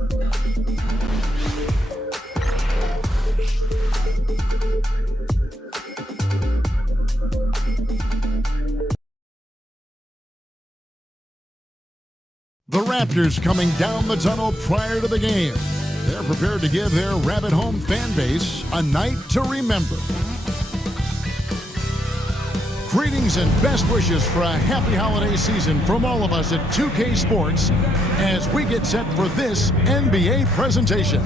The Raptors coming down the tunnel prior to the game. They're prepared to give their Rabbit Home fan base a night to remember. Greetings and best wishes for a happy holiday season from all of us at 2K Sports as we get set for this NBA presentation.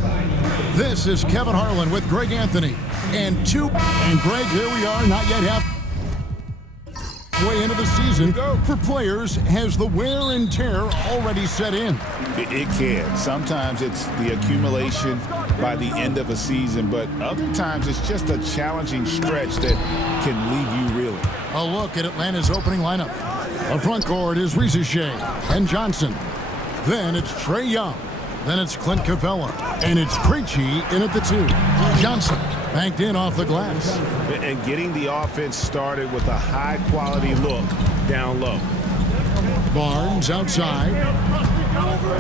This is Kevin Harlan with Greg Anthony and Greg, here we are, not yet halfway into the season for players. Has the wear and tear already set in? It can. Sometimes it's the accumulation by the end of a season, but other times it's just a challenging stretch that can leave you reeling. A look at Atlanta's opening lineup. The front court is Rizier and Johnson. Then it's Trae Young. Then it's Clint Capella. And it's Krejci in at the 2. Johnson banked in off the glass. And getting the offense started with a high-quality look down low. Barnes outside.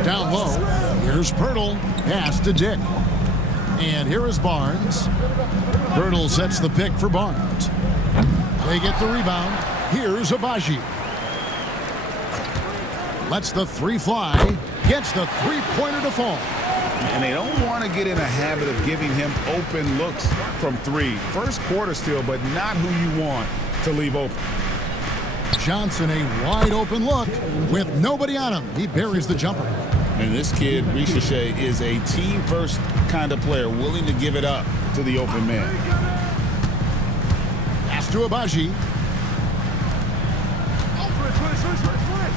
Down low. Here's Pirtle. Pass to Dick. And here is Barnes. Pirtle sets the pick for Barnes. They get the rebound. Here's Abaji. Lets the 3 fly. Gets the three-pointer to fall. And they don't want to get in a habit of giving him open looks from 3. First quarter still, but not who you want to leave open. Johnson, a wide-open look with nobody on him. He buries the jumper. And this kid, Rizier, is a team-first kind of player, willing to give it up to the open man. Pass to Abaji.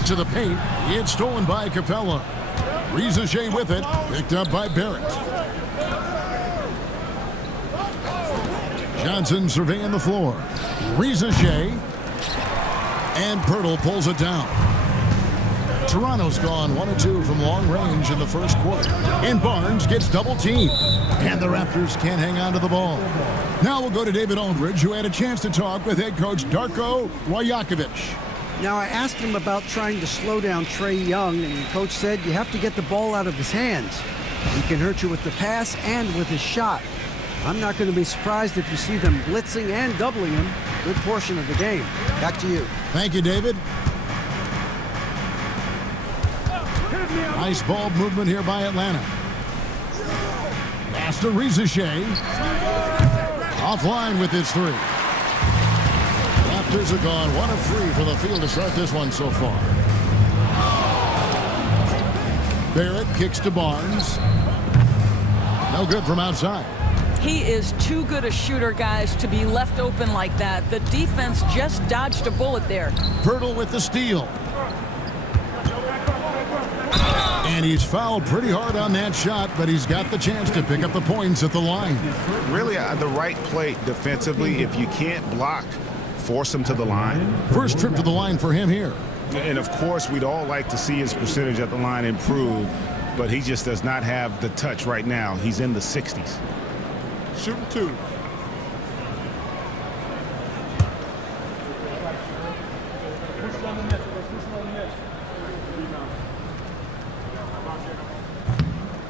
To the paint. It's stolen by Capella. Rizier with it. Picked up by Barrett. Johnson surveying the floor. Rizier. And Pirtle pulls it down. Toronto's gone 1 of 2 from long range in the first quarter. And Barnes gets double-teamed. And the Raptors can't hang on to the ball. Now we'll go to David Aldridge, who had a chance to talk with head coach Darko Rajakovic. Now, I asked him about trying to slow down Trae Young, and the coach said you have to get the ball out of his hands. He can hurt you with the pass and with his shot. I'm not going to be surprised if you see them blitzing and doubling him a good portion of the game. Back to you. Thank you, David. Nice ball movement here by Atlanta. Pass to Rizier. Offline with his 3. Raptors have gone 1 of 3 for the field to start this one so far. Barrett kicks to Barnes. No good from outside. He is too good a shooter, guys, to be left open like that. The defense just dodged a bullet there. Pirtle with the steal. And he's fouled pretty hard on that shot, but he's got the chance to pick up the points at the line. Really, the right play defensively. If you can't block, force him to the line. First trip to the line for him here. And, of course, we'd all like to see his percentage at the line improve, but he just does not have the touch right now. He's in the 60s. Shooting 2.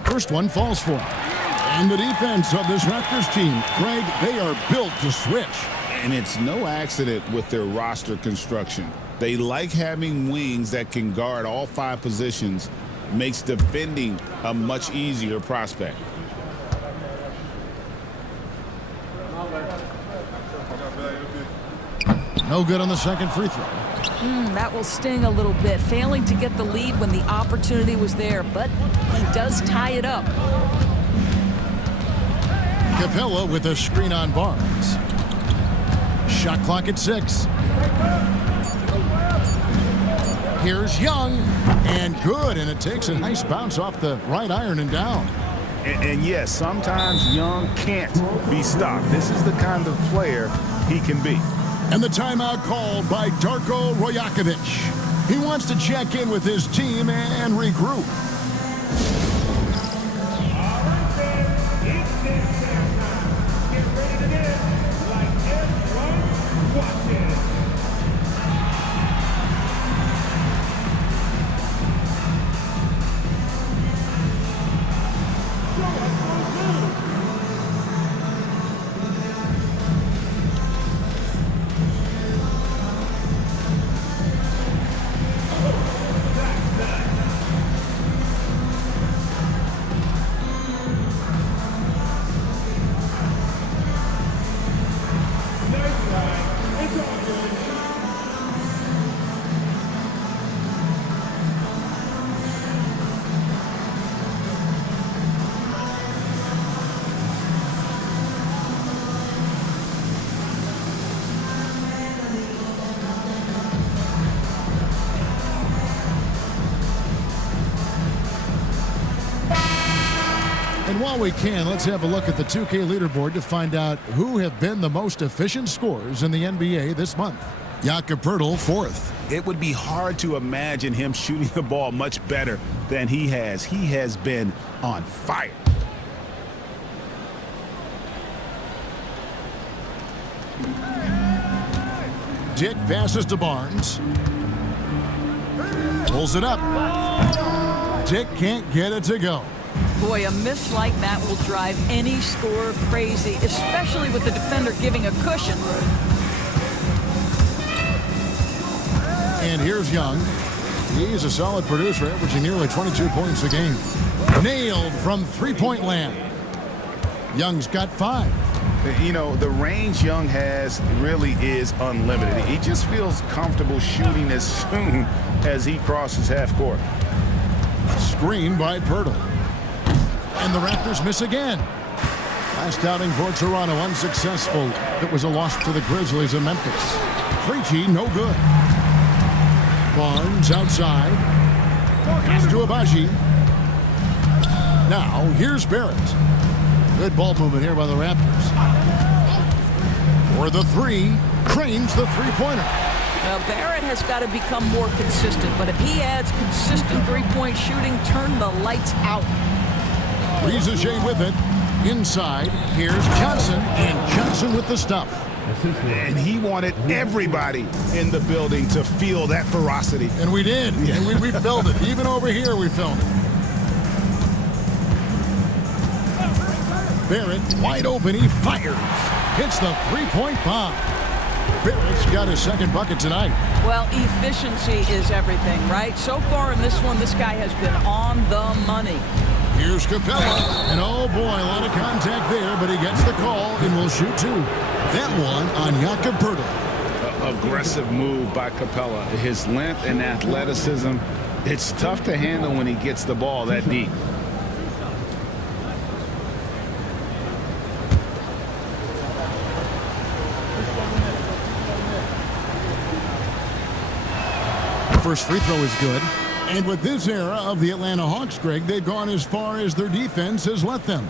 First one falls for him. And the defense of this Raptors team, Greg, they are built to switch. And it's no accident with their roster construction. They like having wings that can guard all 5 positions, makes defending a much easier prospect. No good on the second free throw. That will sting a little bit, failing to get the lead when the opportunity was there, but he does tie it up. Capella with a screen on Barnes. Shot clock at 6. Here's Young, and good, and it takes a nice bounce off the right iron and down. And yes, sometimes Young can't be stopped. This is the kind of player he can be. And the timeout called by Darko Rajakovic. He wants to check in with his team and regroup. And while we can, let's have a look at the 2K leaderboard to find out who have been the most efficient scorers in the NBA this month. Jakob Poeltl, 4th. It would be hard to imagine him shooting the ball much better than he has. He has been on fire. Dick passes to Barnes. Pulls it up. Dick can't get it to go. Boy, a miss like that will drive any scorer crazy, especially with the defender giving a cushion. And here's Young. He's a solid producer, averaging nearly 22 points a game. Nailed from three-point land. Young's got 5. You know, the range Young has really is unlimited. He just feels comfortable shooting as soon as he crosses half court. Screen by Poeltl. And the Raptors miss again. Last outing for Toronto unsuccessful. It was a loss to the Grizzlies of Memphis. Preachy, no good. Barnes outside. To Abaji. Now, here's Barrett. Good ball movement here by the Raptors. For the 3, cranes the three-pointer. Well, Barrett has got to become more consistent, but if he adds consistent three-point shooting, turn the lights out. Rizachet with it. Inside, here's Johnson, and Johnson with the stuff. And he wanted everybody in the building to feel that ferocity. And we did. Yeah. And we felt it. Even over here, we felt it. Barrett, wide open, he fires. Hits the three-point bomb. Barrett's got his second bucket tonight. Well, efficiency is everything, right? So far in this one, this guy has been on the money. Here's Capella. And oh boy, a lot of contact there, but he gets the call and will shoot 2. That one on Jakob Poeltl. Aggressive move by Capella. His length and athleticism, it's tough to handle when he gets the ball that deep. First free throw is good. And with this era of the Atlanta Hawks, Greg, they've gone as far as their defense has let them.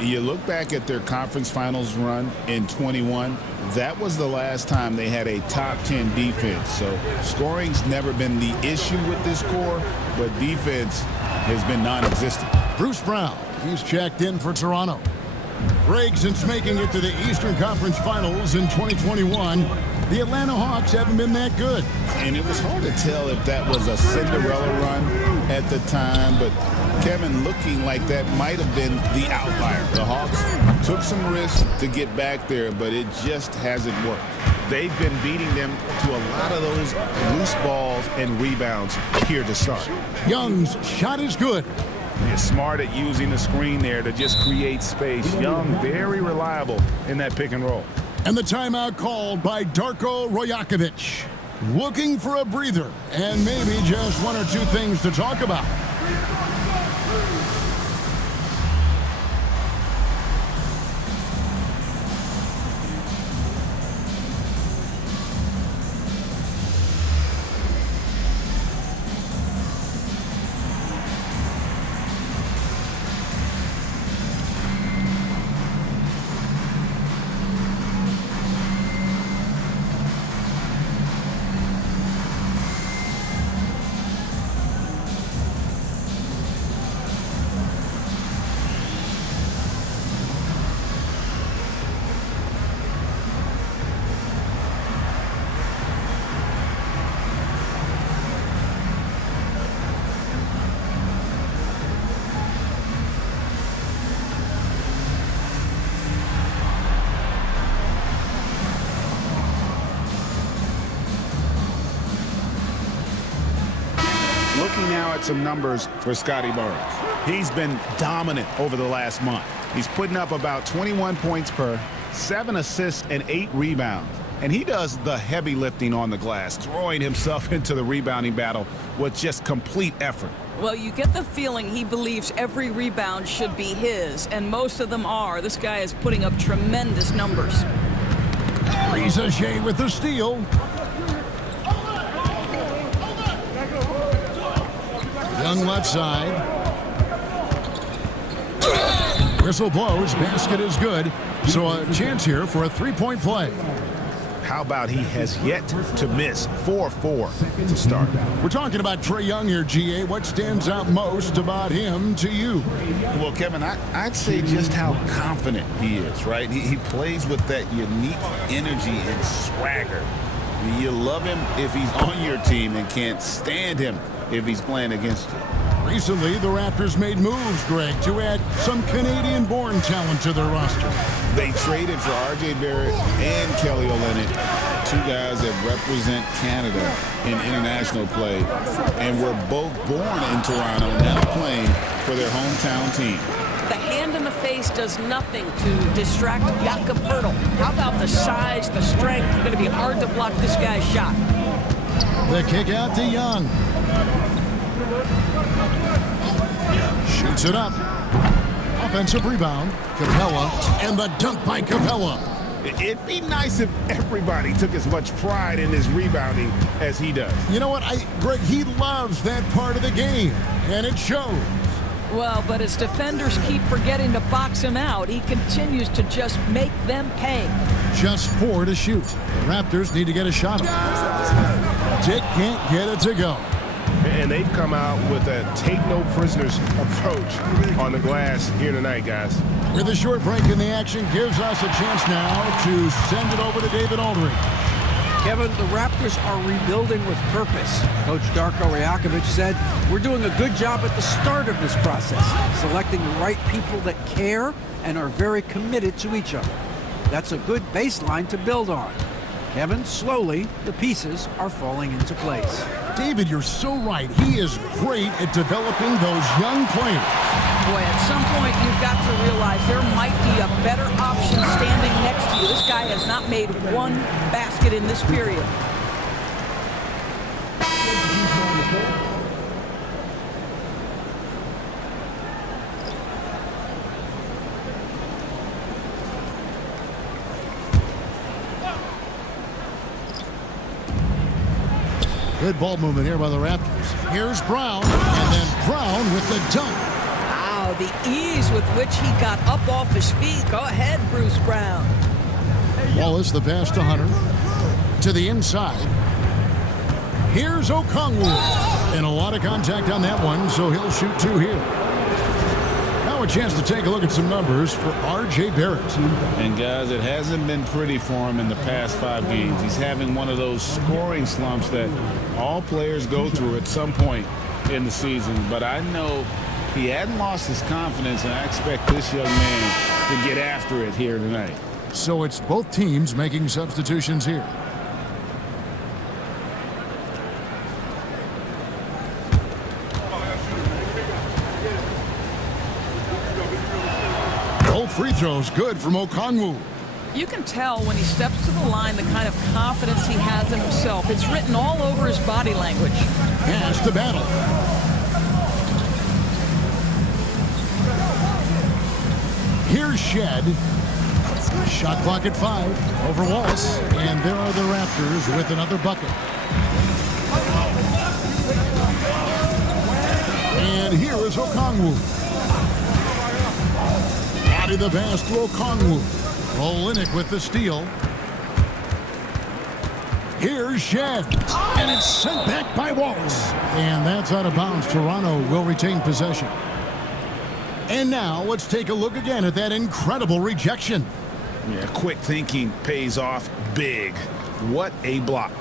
You look back at their conference finals run in 21, that was the last time they had a top 10 defense. So scoring's never been the issue with this core, but defense has been non-existent. Bruce Brown, he's checked in for Toronto. Greg, since making it to the Eastern Conference Finals in 2021, the Atlanta Hawks haven't been that good. And it was hard to tell if that was a Cinderella run at the time, but Kevin, looking like that might have been the outlier. The Hawks took some risks to get back there, but it just hasn't worked. They've been beating them to a lot of those loose balls and rebounds here to start. Young's shot is good. He's smart at using the screen there to just create space. Young, very reliable in that pick and roll. And the timeout called by Darko Rajakovic. Looking for a breather and maybe just 1 or 2 things to talk about. Looking now at some numbers for Scotty Barnes. He's been dominant over the last month. He's putting up about 21 points per, 7 assists, and 8 rebounds. And he does the heavy lifting on the glass, throwing himself into the rebounding battle with just complete effort. Well, you get the feeling he believes every rebound should be his, and most of them are. This guy is putting up tremendous numbers. Rizachet with the steal. Young left side. Whistle blows, basket is good. So a chance here for a three-point play. How about he has yet to miss 4-4 to start? We're talking about Trae Young here, GA. What stands out most about him to you? Well, Kevin, I'd say just how confident he is, right? He plays with that unique energy and swagger. You love him if he's on your team and can't stand him if he's playing against you. Recently, the Raptors made moves, Greg, to add some Canadian-born talent to their roster. They traded for R.J. Barrett and Kelly Olynyk, two guys that represent Canada in international play, and were both born in Toronto, now playing for their hometown team. The hand in the face does nothing to distract Jakob Poeltl. How about the size, the strength? It's going to be hard to block this guy's shot. The kick out to Young. Shoots it up. Offensive rebound. Capella. And the dunk by Capella. It'd be nice if everybody took as much pride in his rebounding as he does. You know what, Greg, he loves that part of the game, and it shows. Well, but as defenders keep forgetting to box him out, he continues to just make them pay. Just 4 to shoot. The Raptors need to get a shot up. Dick can't get it to go. And they've come out with a take-no-prisoners approach on the glass here tonight, guys. With a short break in the action, gives us a chance now to send it over to David Aldridge. Kevin, the Raptors are rebuilding with purpose. Coach Darko Rajakovic said, we're doing a good job at the start of this process, selecting the right people that care and are very committed to each other. That's a good baseline to build on. Kevin, slowly, the pieces are falling into place. David, you're so right. He is great at developing those young players. Boy, at some point, you've got to realize there might be a better option standing next to you. This guy has not made one basket in this period. Good ball movement here by the Raptors. Here's Brown, and then Brown with the dunk. Wow, the ease with which he got up off his feet. Go ahead, Bruce Brown. Wallace, the pass to Hunter. To the inside. Here's Okongwu. And a lot of contact on that one, so he'll shoot 2 here. Now a chance to take a look at some numbers for R.J. Barrett. And guys, it hasn't been pretty for him in the past 5 games. He's having one of those scoring slumps that all players go through at some point in the season. But I know he hadn't lost his confidence, and I expect this young man to get after it here tonight. So it's both teams making substitutions here. Both free throws good from Okongwu. You can tell when he steps to the line the kind of confidence he has in himself. It's written all over his body language. Pass to Battle. Here's Shed. Shot clock at 5 over Wallace. And there are the Raptors with another bucket. And here is Okongwu. Body the pass to Okongwu. Olynyk with the steal. Here's Shed. And it's sent back by Wallace. And that's out of bounds. Toronto will retain possession. And now let's take a look again at that incredible rejection. Yeah, quick thinking pays off big. What a block.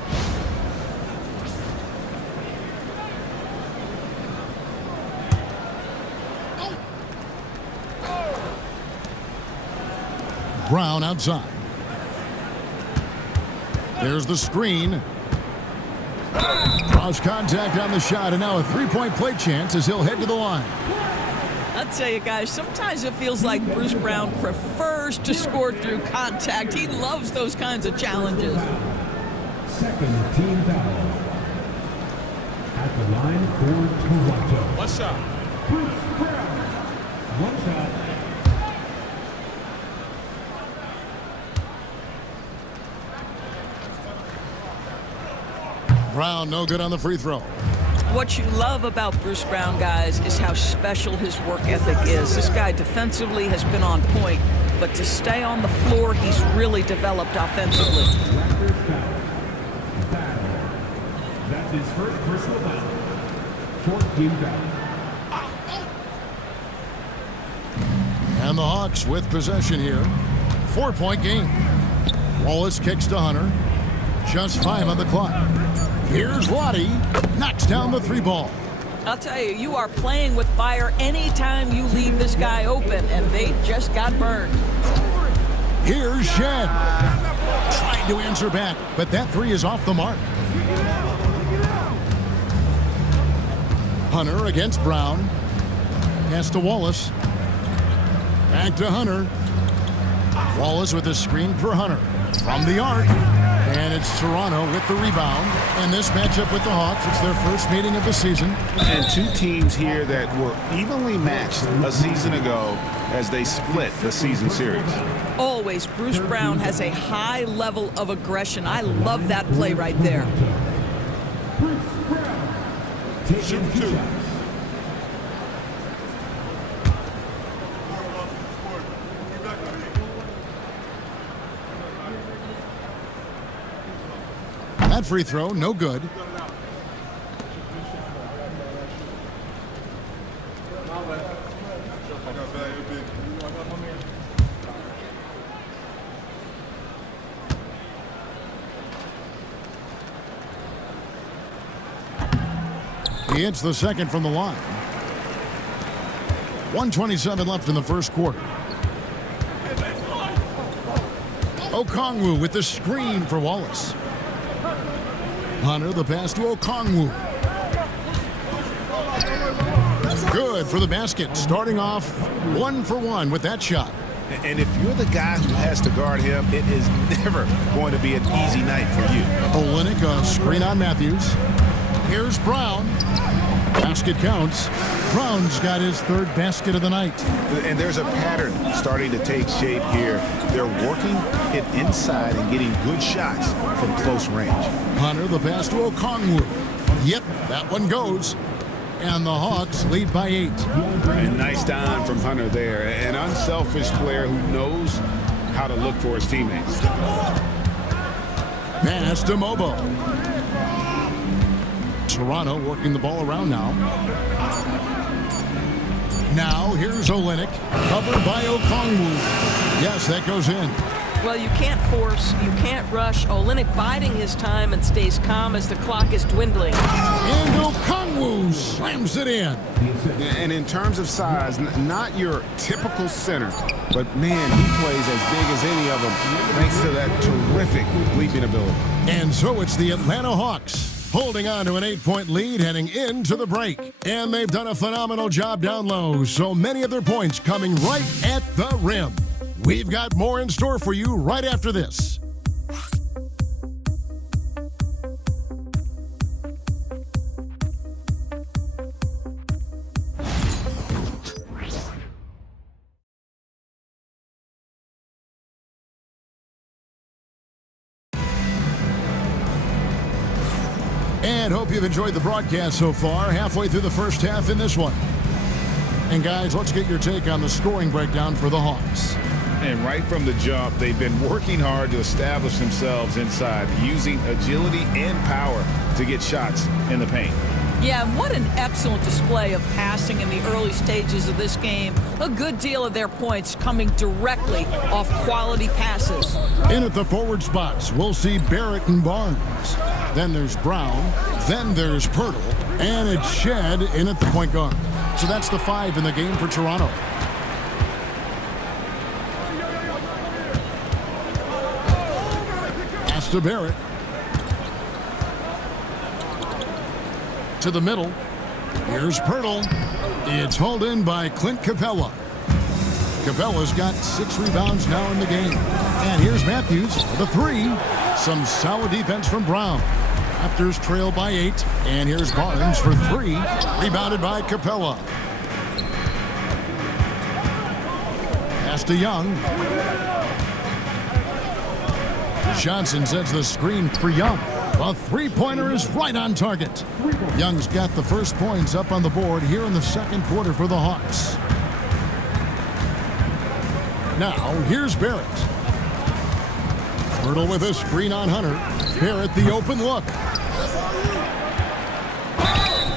Brown outside. There's the screen. Cross contact on the shot, and now a three-point play chance as he'll head to the line. I'll tell you guys, sometimes it feels like Bruce Brown prefers to score through contact. He loves those kinds of challenges. Second team foul. At the line for Toronto. One shot. Bruce Brown. One shot. Brown no good on the free throw. What you love about Bruce Brown, guys, is how special his work ethic is. This guy defensively has been on point, but to stay on the floor, he's really developed offensively. Raptors foul. Battle. That's his first personal foul. 14 foul. And the Hawks with possession here. 4-point game. Wallace kicks to Hunter. Just 5 on the clock. Here's Lottie. Knocks down the 3 ball. I'll tell you, you are playing with fire anytime you leave this guy open, and they just got burned. Here's Shed. Trying to answer back, but that 3 is off the mark. Hunter against Brown. Pass to Wallace. Back to Hunter. Wallace with a screen for Hunter. From the arc. And it's Toronto with the rebound. And this matchup with the Hawks, it's their first meeting of the season. And 2 teams here that were evenly matched a season ago as they split the season series. Always, Bruce Brown has a high level of aggression. I love that play right there. Bruce Brown. Taking 2 shots. That free throw, no good. He hits the second from the line. 1:27 left in the first quarter. Okongwu with the screen for Wallace. Hunter, the pass to Okongwu. Good for the basket. Starting off 1 for 1 with that shot. And if you're the guy who has to guard him, it is never going to be an easy night for you. Olynyk, a screen on Matthews. Here's Brown. Basket counts. Brown's got his 3rd basket of the night. And there's a pattern starting to take shape here. They're working it inside and getting good shots from close range. Hunter, the pass to Okongwu. Yep, that one goes. And the Hawks lead by 8. And nice dime from Hunter there. An unselfish player who knows how to look for his teammates. Pass to Mobo. Toronto working the ball around now. Now here's Olynyk, covered by Okongwu. Yes, that goes in. Well, you can't force, you can't rush. Olynyk biding his time and stays calm as the clock is dwindling. And Okongwu slams it in. And in terms of size, not your typical center, but man, he plays as big as any of them thanks to that terrific leaping ability. And so it's the Atlanta Hawks holding on to an 8-point lead heading into the break. And they've done a phenomenal job down low, so many of their points coming right at the rim. We've got more in store for you right after this. And hope you've enjoyed the broadcast so far, halfway through the first half in this one. And guys, let's get your take on the scoring breakdown for the Hawks. And right from the jump, they've been working hard to establish themselves inside, using agility and power to get shots in the paint. Yeah, and what an excellent display of passing in the early stages of this game. A good deal of their points coming directly off quality passes. In at the forward spots, we'll see Barrett and Barnes. Then there's Brown. Then there's Pirtle. And it's Shed in at the point guard. So that's the 5 in the game for Toronto. Pass to Barrett. To the middle. Here's Pirtle. It's hauled in by Clint Capella. Capella's got 6 rebounds now in the game. And here's Matthews for the 3. Some solid defense from Brown. Raptors trail by 8. And here's Barnes for 3. Rebounded by Capella. Pass to Young. Johnson sets the screen for Young. A three-pointer is right on target. Young's got the first points up on the board here in the second quarter for the Hawks. Now, here's Barrett. Hurdle with a screen on Hunter. Barrett, the open look.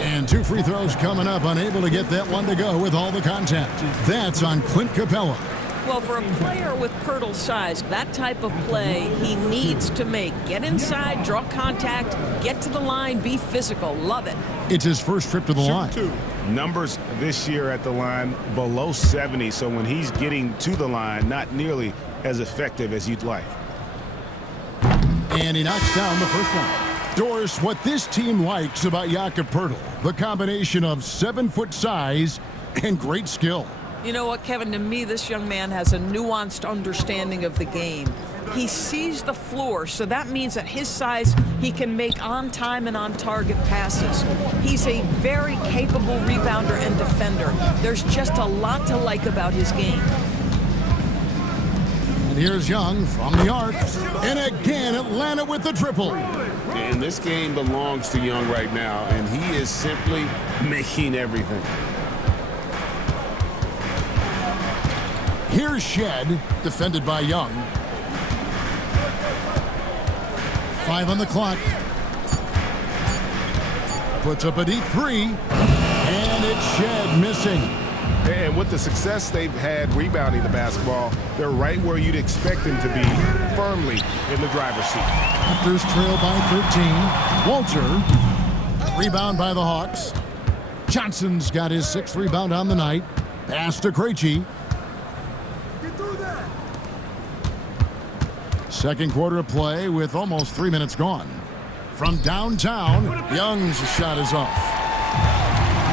And two free throws coming up, unable to get that one to go with all the contact. That's on Clint Capella. Well, for a player with Pirtle's size, that type of play he needs to make. Get inside, draw contact, get to the line, be physical. Love it. It's his first trip to the line. Numbers this year at the line below 70, so when he's getting to the line, not nearly as effective as you'd like. And he knocks down the first one. Doris, what this team likes about Jakob Pirtle, the combination of 7-foot size and great skill. You know what, Kevin? To me, this young man has a nuanced understanding of the game. He sees the floor, so that means at his size, he can make on-time and on-target passes. He's a very capable rebounder and defender. There's just a lot to like about his game. And here's Young from the arc. And again, Atlanta with the triple. And this game belongs to Young right now, and he is simply making everything. Here's Shed, defended by Young. 5 on the clock. Puts up a deep three, and it's Shed missing. And with the success they've had rebounding the basketball, they're right where you'd expect them to be, firmly in the driver's seat. Raptors trail by 13. Walter, rebound by the Hawks. Johnson's got his 6th rebound on the night. Pass to Krejci. Second quarter of play with almost 3 minutes gone. From downtown, Young's shot is off.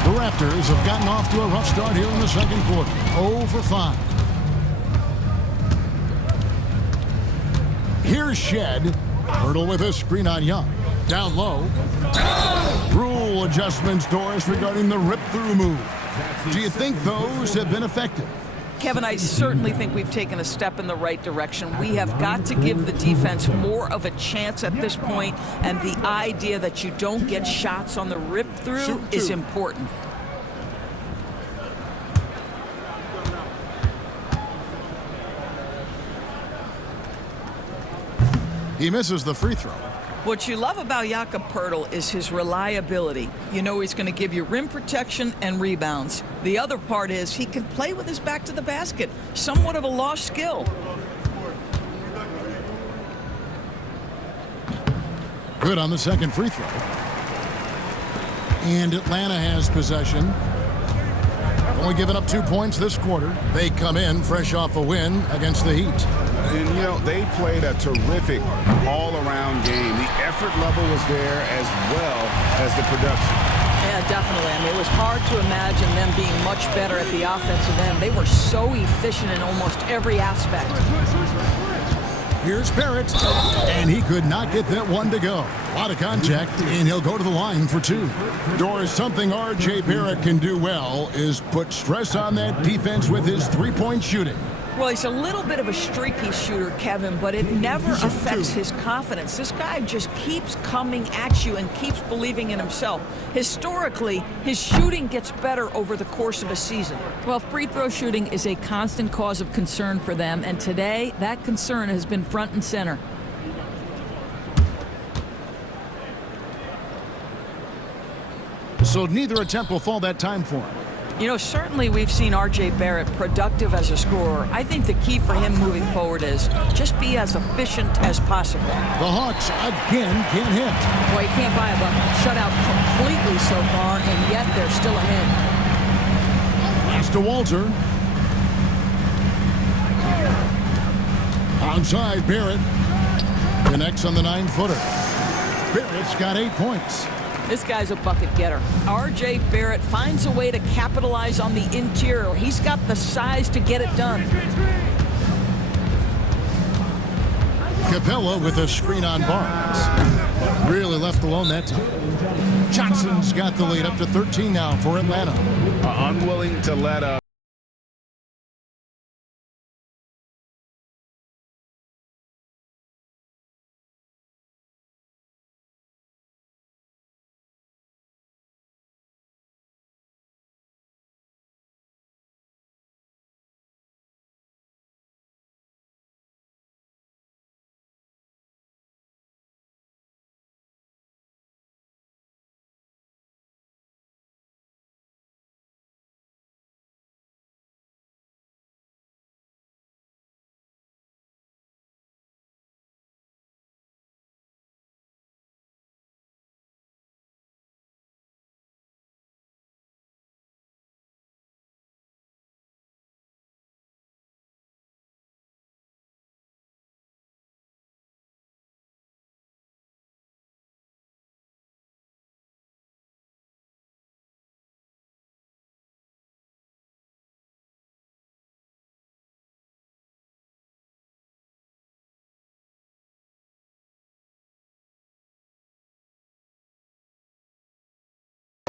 The Raptors have gotten off to a rough start here in the second quarter. 0 for 5. Here's Shed. Hurdle with a screen on Young. Down low. Rule adjustments, Doris, regarding the rip-through move. Do you think those have been effective? Kevin, I certainly think we've taken a step in the right direction. We have got to give the defense more of a chance at this point, and the idea that you don't get shots on the rip-through is important. He misses the free throw. What you love about Jakob Pirtle is his reliability. You know he's going to give you rim protection and rebounds. The other part is he can play with his back to the basket. Somewhat of a lost skill. Good on the second free throw. And Atlanta has possession. Only giving up 2 points this quarter. They come in fresh off a win against the Heat. And, you know, they played a terrific all-around game. The effort level was there as well as the production. Yeah, definitely. I mean, it was hard to imagine them being much better at the offensive end. They were so efficient in almost every aspect. Here's Barrett, and he could not get that one to go. A lot of contact, and he'll go to the line for 2. Doris, something R.J. Barrett can do well is put stress on that defense with his three-point shooting. Well, he's a little bit of a streaky shooter, Kevin, but it never affects his confidence. This guy just keeps coming at you and keeps believing in himself. Historically, his shooting gets better over the course of a season. Well, free throw shooting is a constant cause of concern for them, and today that concern has been front and center. So neither attempt will fall that time for him. You know, certainly we've seen R.J. Barrett productive as a scorer. I think the key for him moving forward is just be as efficient as possible. The Hawks again can't hit. Boy, you can't buy a bucket. Shut out completely so far, and yet they're still ahead. Pass to Walter. Outside, Barrett. Connects on the 9-footer. Barrett's got 8 points. This guy's a bucket getter. R.J. Barrett finds a way to capitalize on the interior. He's got the size to get it done. Capella with a screen on Barnes. Really left alone that time. Johnson's got the lead up to 13 now for Atlanta. Unwilling to let up.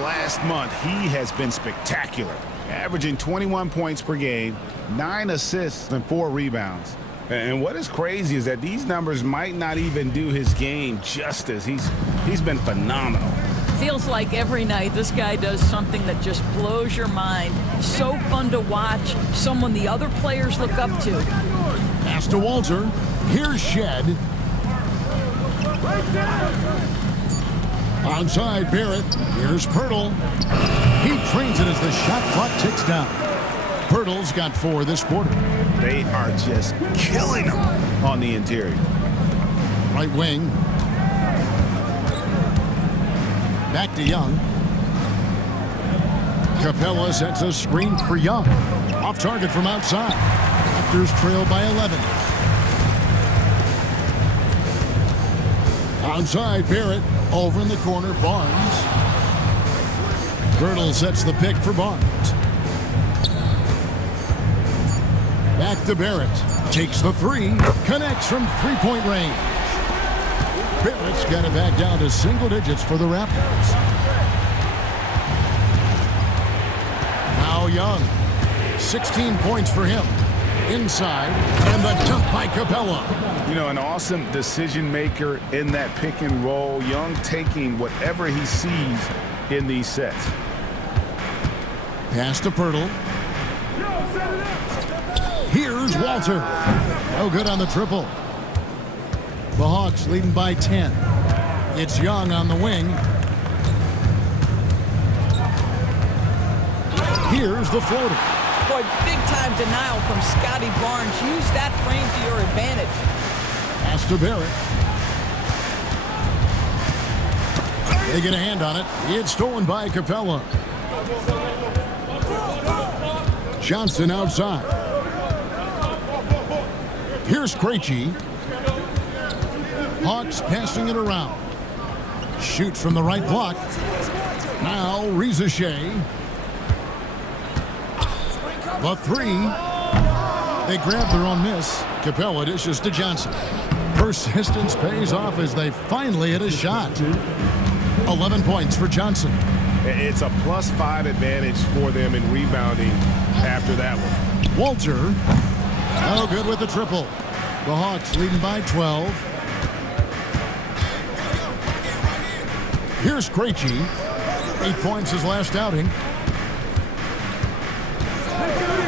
Last month, he has been spectacular, averaging 21 points per game, 9 assists, and 4 rebounds. And what is crazy is that these numbers might not even do his game justice. He's been phenomenal. Feels like every night this guy does something that just blows your mind. So fun to watch, someone the other players look up to. Pass to Walter. Here's Shed. Onside Barrett. Here's Pirtle. He trains it as the shot clock ticks down. Pirtle's got 4 this quarter. They are just killing him on the interior. Right wing. Back to Young. Capella sets a screen for Young. Off target from outside. Raptors trail by 11. Outside Barrett. Over in the corner, Barnes. Girdle sets the pick for Barnes. Back to Barrett. Takes the 3. Connects from three-point range. Barrett's got it back down to single digits for the Raptors. Now Young. 16 points for him. Inside. And the dunk by Capella. You know, an awesome decision maker in that pick and roll. Young taking whatever he sees in these sets. Pass to Pirtle. Here's Walter. No good on the triple. The Hawks leading by 10. It's Young on the wing. Here's the floater. Boy, big-time denial from Scotty Barnes. Use that frame to your advantage. Pass to Barrett. They get a hand on it. It's stolen by Capella. Johnson outside. Here's Krejci. Hawks passing it around. Shoot from the right block. Now Rizachet. The 3. They grab their own miss. Capella dishes to Johnson. Persistence pays off as they finally hit a shot. 11 points for Johnson. It's a +5 advantage for them in rebounding after that one. Walter. No good with the triple. The Hawks leading by 12. Here's Krejci. 8 points his last outing.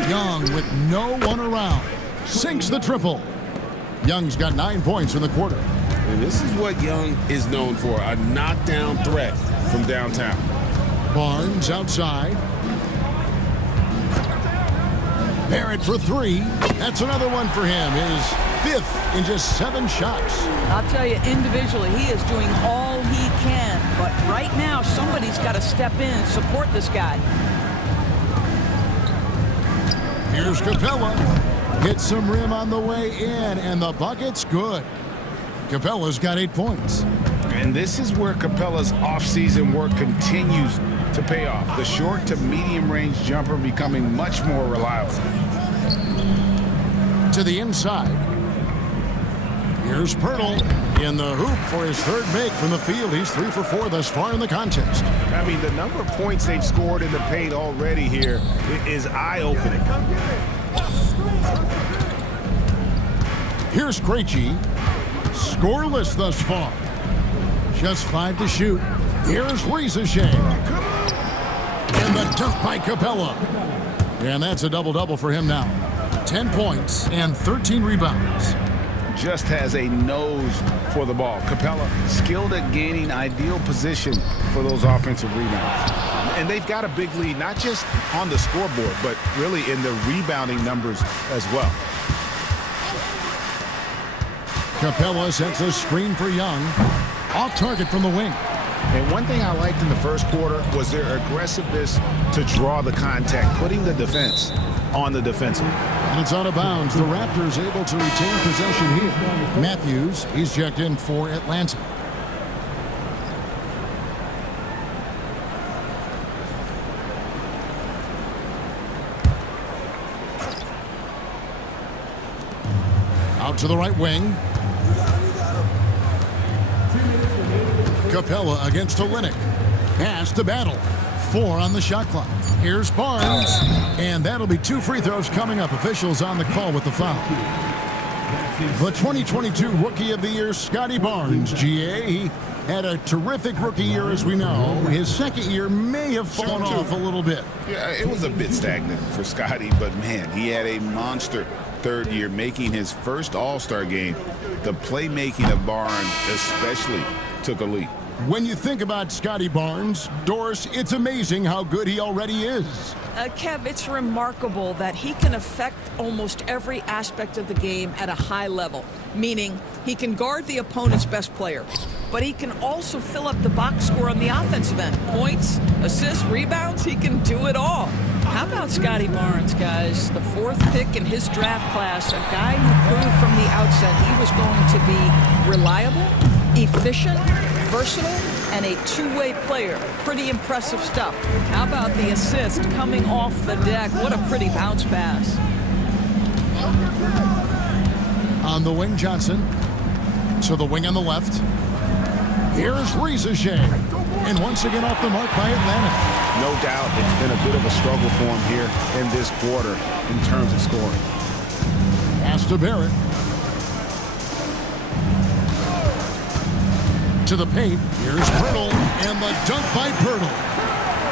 Young with no one around. Sinks the triple. Young's got 9 points in the quarter. And this is what Young is known for, a knockdown threat from downtown. Barnes outside. Barrett for 3. That's another one for him. His 5th in just 7 shots. I'll tell you, individually, he is doing all he can. But right now, somebody's got to step in and support this guy. Here's Capella. Hits some rim on the way in, and the bucket's good. Capella's got 8 points. And this is where Capella's offseason work continues to pay off. The short to medium range jumper becoming much more reliable. To the inside. Here's Pirtle in the hoop for his 3rd make from the field. He's 3 for 4 thus far in the contest. I mean, the number of points they've scored in the paint already here is eye-opening. Here's Krejci. Scoreless thus far. Just 5 to shoot. Here's Rizachet. And the dunk by Capella. And that's a double-double for him now. 10 points and 13 rebounds. Just has a nose for the ball. Capella skilled at gaining ideal position for those offensive rebounds. And they've got a big lead, not just on the scoreboard, but really in the rebounding numbers as well. Capella sets a screen for Young. Off target from the wing. And one thing I liked in the first quarter was their aggressiveness to draw the contact, putting the defense on the defensive. And it's out of bounds. The Raptors able to retain possession here. Matthews, he's checked in for Atlanta. Out to the right wing. Capella against Olynyk. Pass to Battle. 4 on the shot clock. Here's Barnes, and that'll be 2 free throws coming up. Officials on the call with the foul. The 2022 Rookie of the Year, Scotty Barnes, GA. He had a terrific rookie year, as we know. His second year may have fallen off a little bit. Yeah, it was a bit stagnant for Scotty, but man, he had a monster third year, making his first All-Star game. The playmaking of Barnes especially took a leap. When you think about Scotty Barnes, Doris, it's amazing how good he already is. Kev, it's remarkable that he can affect almost every aspect of the game at a high level, meaning he can guard the opponent's best player, but he can also fill up the box score on the offensive end. Points, assists, rebounds, he can do it all. How about Scotty Barnes, guys? The 4th pick in his draft class, a guy who proved from the outset he was going to be reliable, efficient, versatile, and a two-way player. Pretty impressive stuff. How about the assist coming off the deck? What a pretty bounce pass. On the wing, Johnson. To the wing on the left. Here's Riza. And once again off the mark by Atlanta. No doubt it's been a bit of a struggle for him here in this quarter in terms of scoring. Pass to Barrett. To the paint. Here's Pirtle, and the dunk by Pirtle.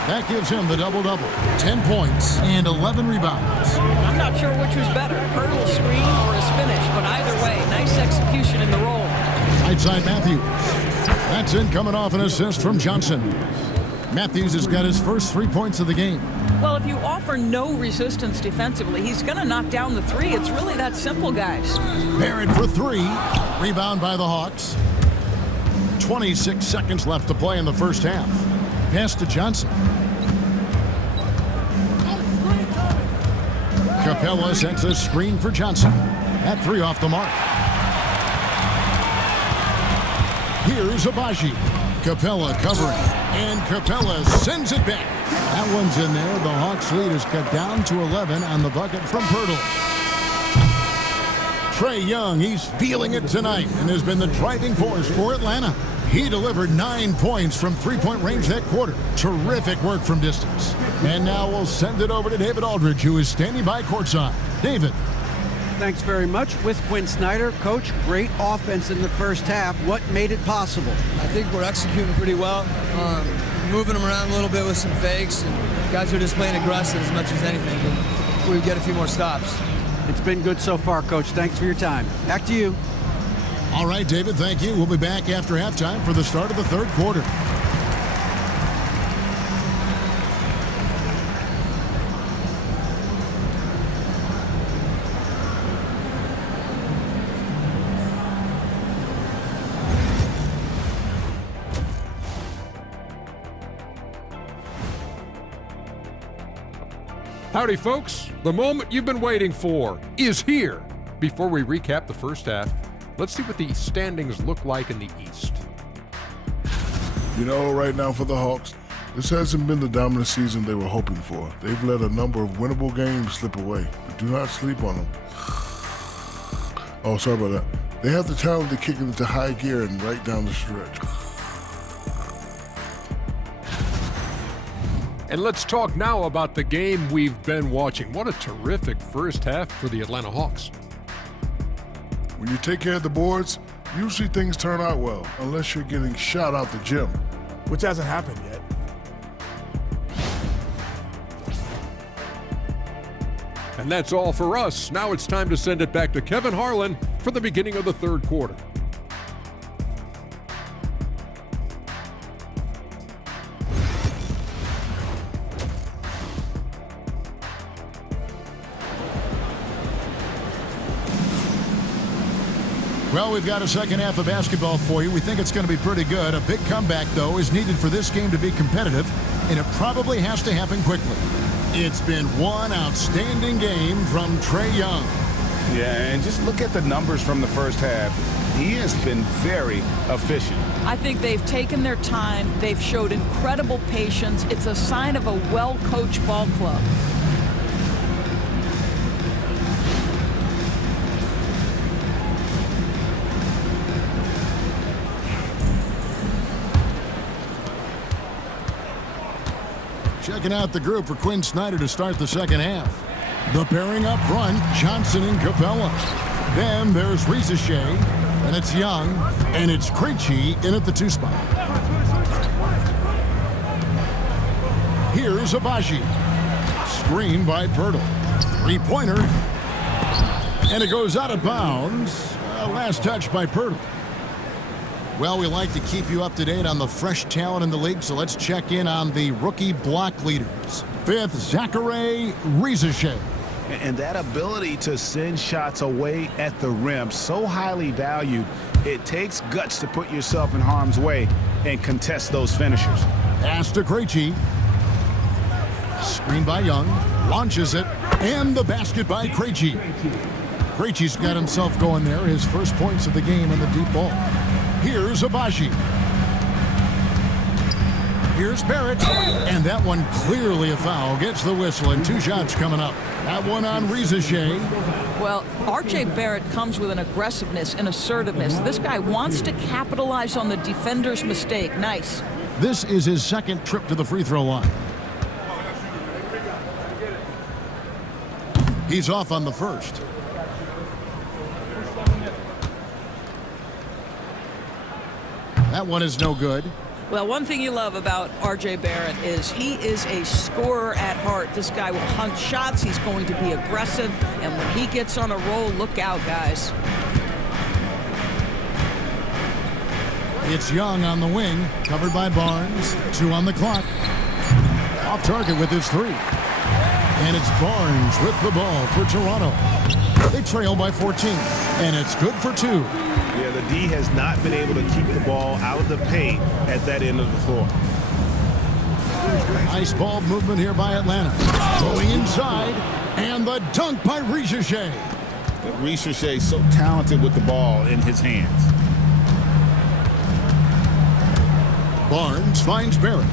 That gives him the double-double. 10 points and 11 rebounds. I'm not sure which was better, Pirtle's screen or his finish, but either way, nice execution in the roll. Right side, Matthews. That's in, coming off an assist from Johnson. Matthews has got his first 3 points of the game. Well, if you offer no resistance defensively, he's going to knock down the 3. It's really that simple, guys. Barrett for 3. Rebound by the Hawks. 26 seconds left to play in the first half. Pass to Johnson. Capella sends a screen for Johnson. That 3 off the mark. Here's Abaji. Capella covering. And Capella sends it back. That one's in there. The Hawks lead is cut down to 11 on the bucket from Pirtle. Trae Young, he's feeling it tonight and has been the driving force for Atlanta. He delivered 9 points from three-point range that quarter. Terrific work from distance. And now we'll send it over to David Aldridge, who is standing by courtside. David. Thanks very much. With Quinn Snyder, Coach, great offense in the first half. What made it possible? I think we're executing pretty well. Moving them around a little bit with some fakes. And guys are just playing aggressive as much as anything. But we get a few more stops. It's been good so far, Coach. Thanks for your time. Back to you. All right, David, thank you. We'll be back after halftime for the start of the third quarter. Howdy, folks. The moment you've been waiting for is here. Before we recap the first half, let's see what the standings look like in the East. You know, right now for the Hawks, this hasn't been the dominant season they were hoping for. They've let a number of winnable games slip away, but do not sleep on them. Oh, sorry about that. They have the talent to kick it into high gear and right down the stretch. And let's talk now about the game we've been watching. What a terrific first half for the Atlanta Hawks. When you take care of the boards, usually things turn out well, unless you're getting shot out the gym. Which hasn't happened yet. And that's all for us. Now it's time to send it back to Kevin Harlan for the beginning of the third quarter. Well, we've got a second half of basketball for you. We think it's going to be pretty good. A big comeback, though, is needed for this game to be competitive, and it probably has to happen quickly. It's been one outstanding game from Trae Young. Yeah, and just look at the numbers from the first half. He has been very efficient. I think they've taken their time. They've showed incredible patience. It's a sign of a well-coached ball club. checking out the group for Quinn Snyder to start the second half. The pairing up front, Johnson and Capella. Then there's Riesesche, and it's Young, and it's Krejci in at the 2 spot. Here's Abaji. Screen by Pirtle. 3-pointer. And it goes out of bounds. Last touch by Pirtle. Well, we like to keep you up to date on the fresh talent in the league, so let's check in on the rookie block leaders. 5th, Zachary Riesesche. And that ability to send shots away at the rim, so highly valued, it takes guts to put yourself in harm's way and contest those finishers. Pass to Krejci. Screen by Young. Launches it. And the basket by Krejci. Krejci's got himself going there. His first points of the game on the deep ball. Here's Abaji. Here's Barrett. And that one clearly a foul. Gets the whistle and 2 shots coming up. That one on Riesesche. Well, R.J. Barrett comes with an aggressiveness and assertiveness. This guy wants to capitalize on the defender's mistake. Nice. This is his second trip to the free throw line. He's off on the first. That one is no good. Well, one thing you love about R.J. Barrett is he is a scorer at heart. This guy will hunt shots. He's going to be aggressive. And when he gets on a roll, look out, guys. It's Young on the wing, covered by Barnes. 2 on the clock. Off target with his 3. And it's Barnes with the ball for Toronto. They trail by 14. And it's good for 2. Yeah, the D has not been able to keep the ball out of the paint at that end of the floor. Nice ball movement here by Atlanta. Going inside, and the dunk by Riesesche. Riesesche so talented with the ball in his hands. Barnes finds Barrett.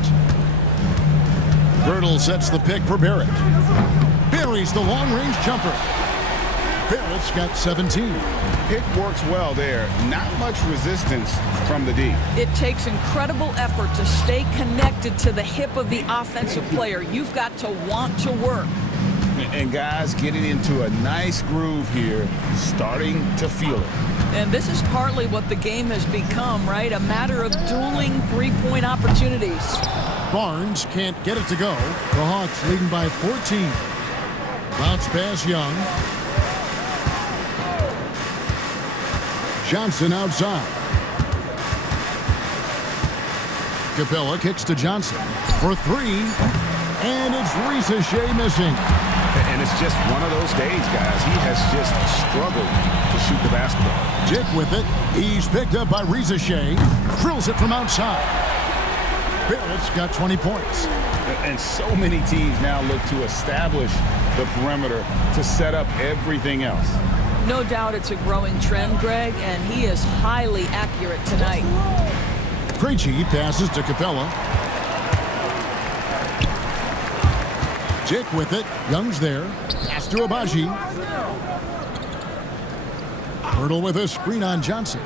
Birtle sets the pick for Barrett. Buries the long-range jumper. Barrett's got 17. Pick works well there. Not much resistance from the D. It takes incredible effort to stay connected to the hip of the offensive player. You've got to want to work. And guys getting into a nice groove here, starting to feel it. And this is partly what the game has become, right? A matter of dueling three-point opportunities. Barnes can't get it to go. The Hawks leading by 14. Bounce pass Young. Johnson outside. Capella kicks to Johnson for 3. And it's Riesesche missing. And it's just one of those days, guys. He has just struggled to shoot the basketball. Dick with it. He's picked up by Riesesche. Drills it from outside. Barrett's got 20 points. And so many teams now look to establish the perimeter to set up everything else. No doubt it's a growing trend, Greg, and he is highly accurate tonight. Krejci passes to Capella. Dick with it. Young's there. Pass to Abaji. Pirtle with a screen on Johnson.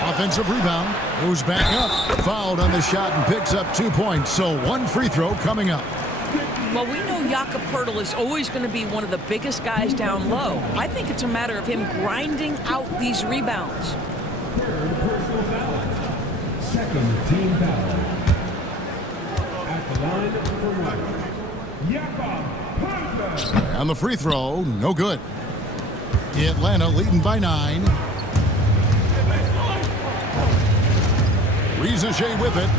Offensive rebound. Goes back up. Fouled on the shot and picks up 2 points. So 1 free throw coming up. Well, we know Jakob Pirtle is always going to be one of the biggest guys down low. I think it's a matter of him grinding out these rebounds. Third personal foul. Second team foul. At the line for one, Jakob Pirtle. On the free throw, no good. Atlanta leading by 9. Riesesche with it.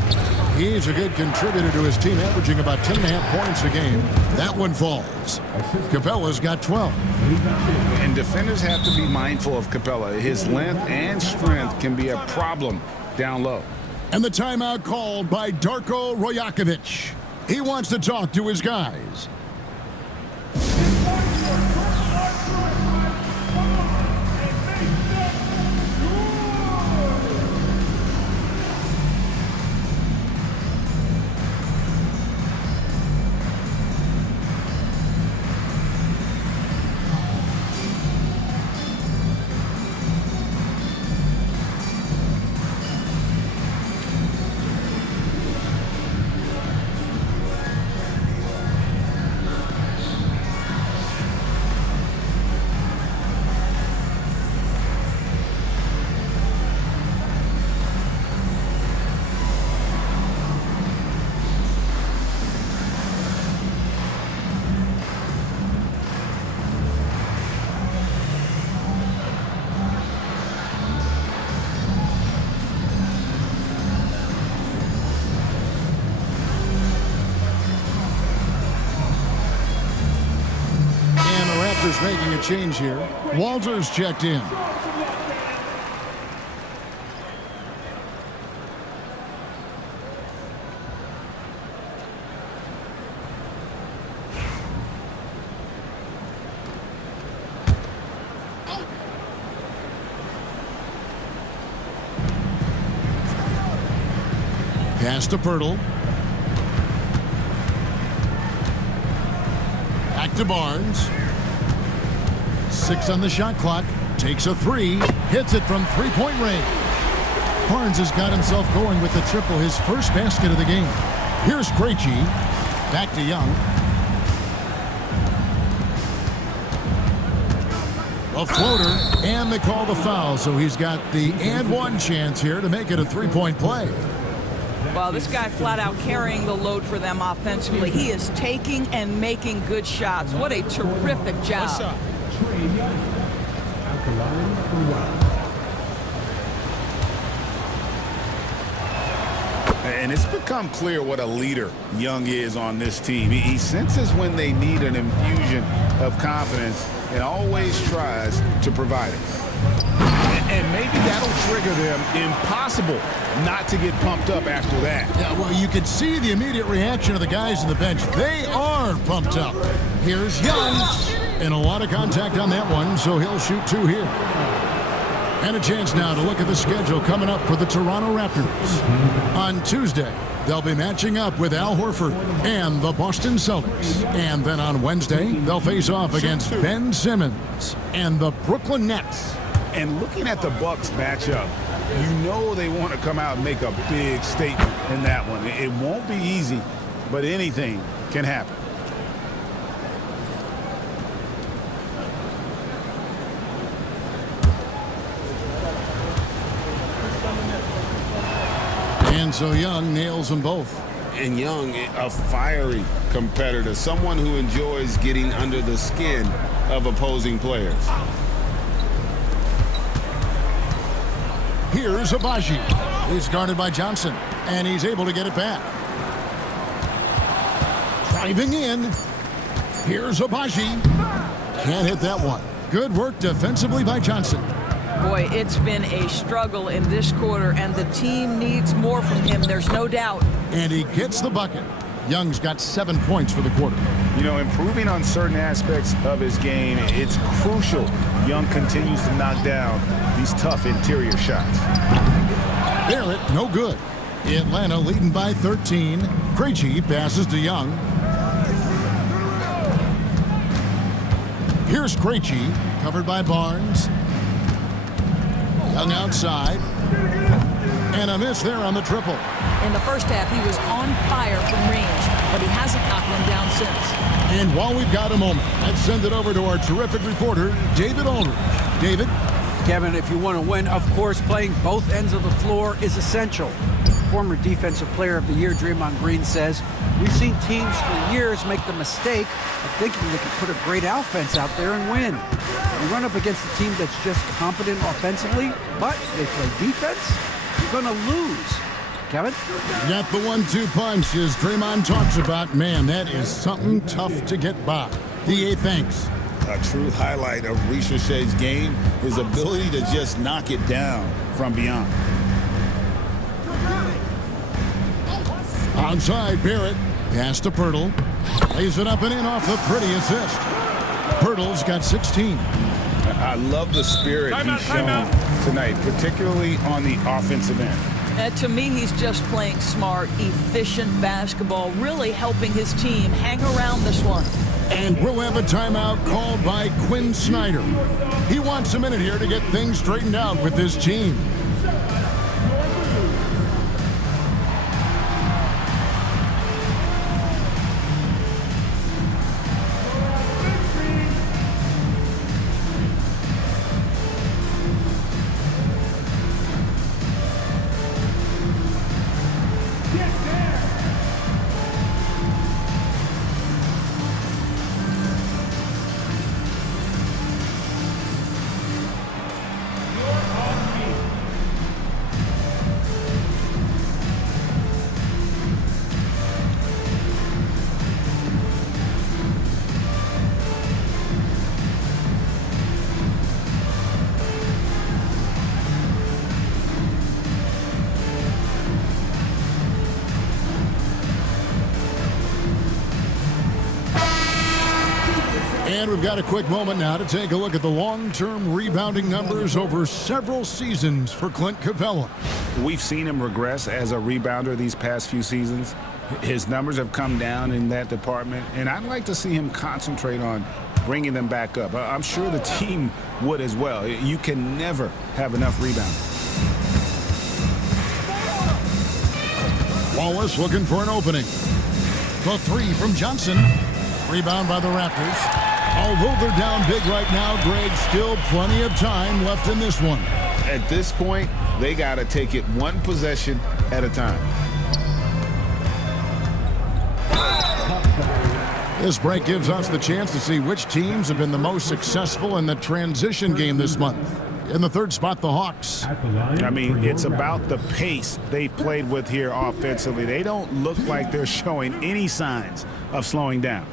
He's a good contributor to his team, averaging about 10.5 points a game. That one falls. Capella's got 12. And defenders have to be mindful of Capella. His length and strength can be a problem down low. And the timeout called by Darko Rajakovic. He wants to talk to his guys. Raptors making a change here. Walters checked in. Pass to Pirtle. Back to Barnes. 6 on the shot clock. Takes a 3. Hits it from three-point range. Barnes has got himself going with the triple, his first basket of the game. Here's Krejci. Back to Young. A floater, and they call the foul, so he's got the and one chance here to make it a three-point play. Well, this guy flat out carrying the load for them offensively. He is taking and making good shots. What a terrific job. Trey Young. At the line for one. And it's become clear what a leader Young is on this team. He senses when they need an infusion of confidence and always tries to provide it. And maybe that'll trigger them. Impossible not to get pumped up after that. Yeah, well, you can see the immediate reaction of the guys on the bench. They are pumped up. Here's Young. And a lot of contact on that one, so he'll shoot 2 here. And a chance now to look at the schedule coming up for the Toronto Raptors. On Tuesday, they'll be matching up with Al Horford and the Boston Celtics. And then on Wednesday, they'll face off against Ben Simmons and the Brooklyn Nets. And looking at the Bucks matchup, you know they want to come out and make a big statement in that one. It won't be easy, but anything can happen. And so Young nails them both. And Young, a fiery competitor, someone who enjoys getting under the skin of opposing players. Here's Abaji. He's guarded by Johnson, and he's able to get it back. Driving in. Here's Abaji. Can't hit that one. Good work defensively by Johnson. Boy, it's been a struggle in this quarter, and the team needs more from him. There's no doubt. And he gets the bucket. Young's got 7 points for the quarter. You know, improving on certain aspects of his game, it's crucial Young continues to knock down these tough interior shots. Barrett, no good. Atlanta leading by 13. Krejci passes to Young. Here's Krejci, covered by Barnes. Young outside. And a miss there on the triple. In the first half, he was on fire from range, but he hasn't knocked one down since. And while we've got a moment, let's send it over to our terrific reporter, David Aldridge. David? Kevin, if you want to win, of course, playing both ends of the floor is essential. Former Defensive Player of the Year, Draymond Green, says, we've seen teams for years make the mistake of thinking they can put a great offense out there and win. You run up against a team that's just competent offensively, but they play defense, you're going to lose. Kevin? Got the 1-2 punch, as Draymond talks about. Man, that is something tough to get by. DA, thanks. A true highlight of Ricochet's game, his ability to just knock it down from beyond. Outside, Barrett. Pass to Pirtle. Lays it up and in off the pretty assist. Pirtle's got 16. I love the spirit he's shown tonight, particularly on the offensive end. To me, he's just playing smart, efficient basketball, really helping his team hang around this one. And we'll have a timeout called by Quinn Snyder. He wants a minute here to get things straightened out with his team. And we've got a quick moment now to take a look at the long-term rebounding numbers over several seasons for Clint Capella. We've seen him regress as a rebounder these past few seasons. His numbers have come down in that department, and I'd like to see him concentrate on bringing them back up. I'm sure the team would as well. You can never have enough rebounding. Wallace looking for an opening. The three from Johnson. Rebound by the Raptors. Although they're down big right now, Greg, still plenty of time left in this one. At this point, they got to take it one possession at a time. This break gives us the chance to see which teams have been the most successful in the transition game this month. In the third spot, the Hawks. I mean, it's about the pace they've played with here offensively. They don't look like they're showing any signs of slowing down.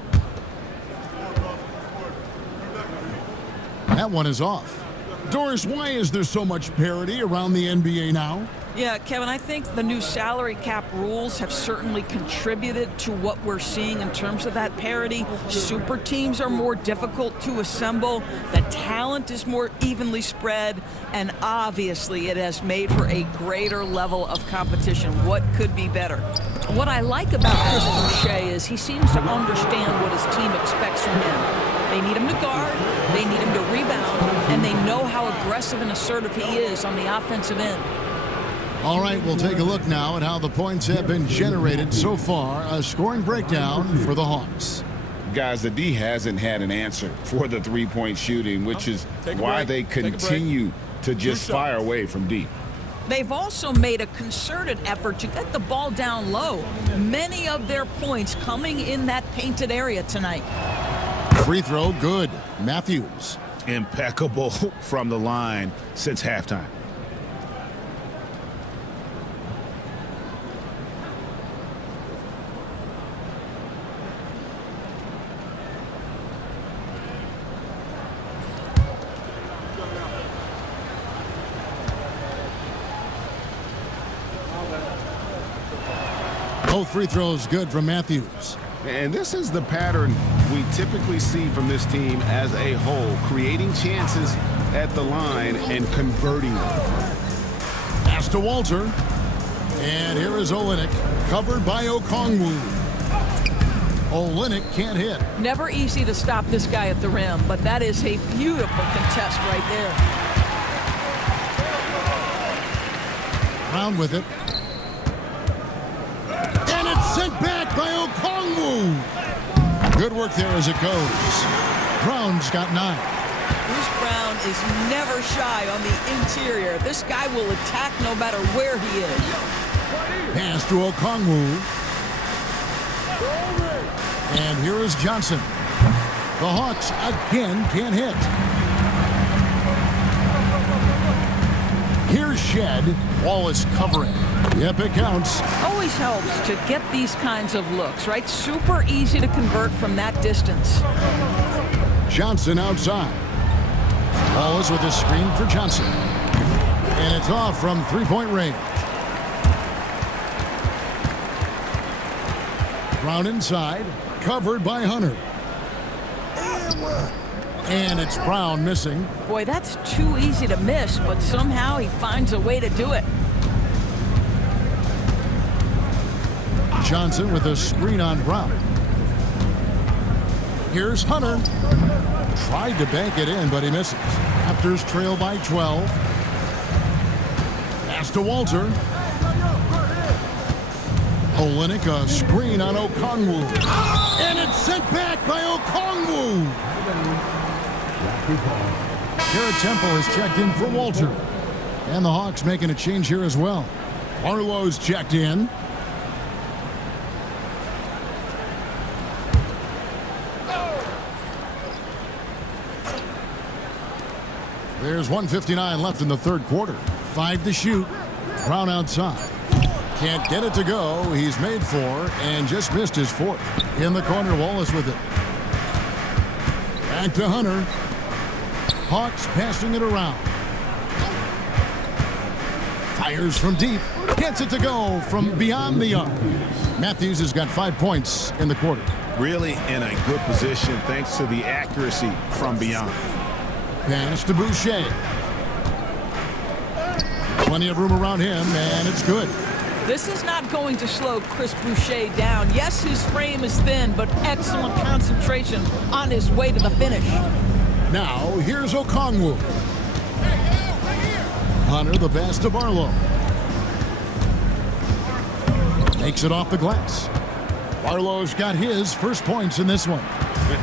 That one is off. Doris, why is there so much parity around the NBA now? Yeah, Kevin, I think the new salary cap rules have certainly contributed to what we're seeing in terms of that parity. Super teams are more difficult to assemble. The talent is more evenly spread. And obviously, it has made for a greater level of competition. What could be better? What I like about Chris Boucher is he seems to understand what his team expects from him. They need him to guard, they need him to rebound, and they know how aggressive and assertive he is on the offensive end. All right, we'll take a look now at how the points have been generated so far. A scoring breakdown for the Hawks. Guys, the D hasn't had an answer for the three-point shooting, which is why they continue to just fire away from deep. They've also made a concerted effort to get the ball down low. Many of their points coming in that painted area tonight. Free throw, good. Matthews. Impeccable from the line since halftime. Both free throws good from Matthews. And this is the pattern we typically see from this team as a whole, creating chances at the line and converting them. Pass to Walter. And here is Olynyk, covered by Okongwu. Olynyk can't hit. Never easy to stop this guy at the rim, but that is a beautiful contest right there. Brown with it. And it's sent back by Okongwu. Good work there as it goes. Brown's got 9. Bruce Brown is never shy on the interior. This guy will attack no matter where he is. Pass to Okongwu. And here is Johnson. The Hawks again can't hit. Here's Shed. Wallace covering. Yep, it counts. Always helps to get these kinds of looks, right? Super easy to convert from that distance. Johnson outside. Wallace with a screen for Johnson. And it's off from three-point range. Brown inside. Covered by Hunter. And it's Brown missing. Boy, that's too easy to miss, but somehow he finds a way to do it. Johnson with a screen on Brown. Here's Hunter. Tried to bank it in, but he misses. Raptors trail by 12. Pass to Walter. Olynyk, a screen on Okongwu. And it's sent back by Okongwu. Garrett Temple has checked in for Walter. And the Hawks making a change here as well. Arlo's checked in. There's 1:59 left in the third quarter. 5 to shoot. Brown outside. Can't get it to go. He's made 4 and just missed his 4th. In the corner, Wallace with it. Back to Hunter. Hawks passing it around. Fires from deep. Gets it to go from beyond the arc. Matthews has got 5 points in the quarter. Really in a good position thanks to the accuracy from beyond. Pass to Boucher. Plenty of room around him, and it's good. This is not going to slow Chris Boucher down. Yes, his frame is thin, but excellent concentration on his way to the finish. Now, here's Okongwu. Hunter, the pass to Barlow. Makes it off the glass. Barlow's got his first points in this one.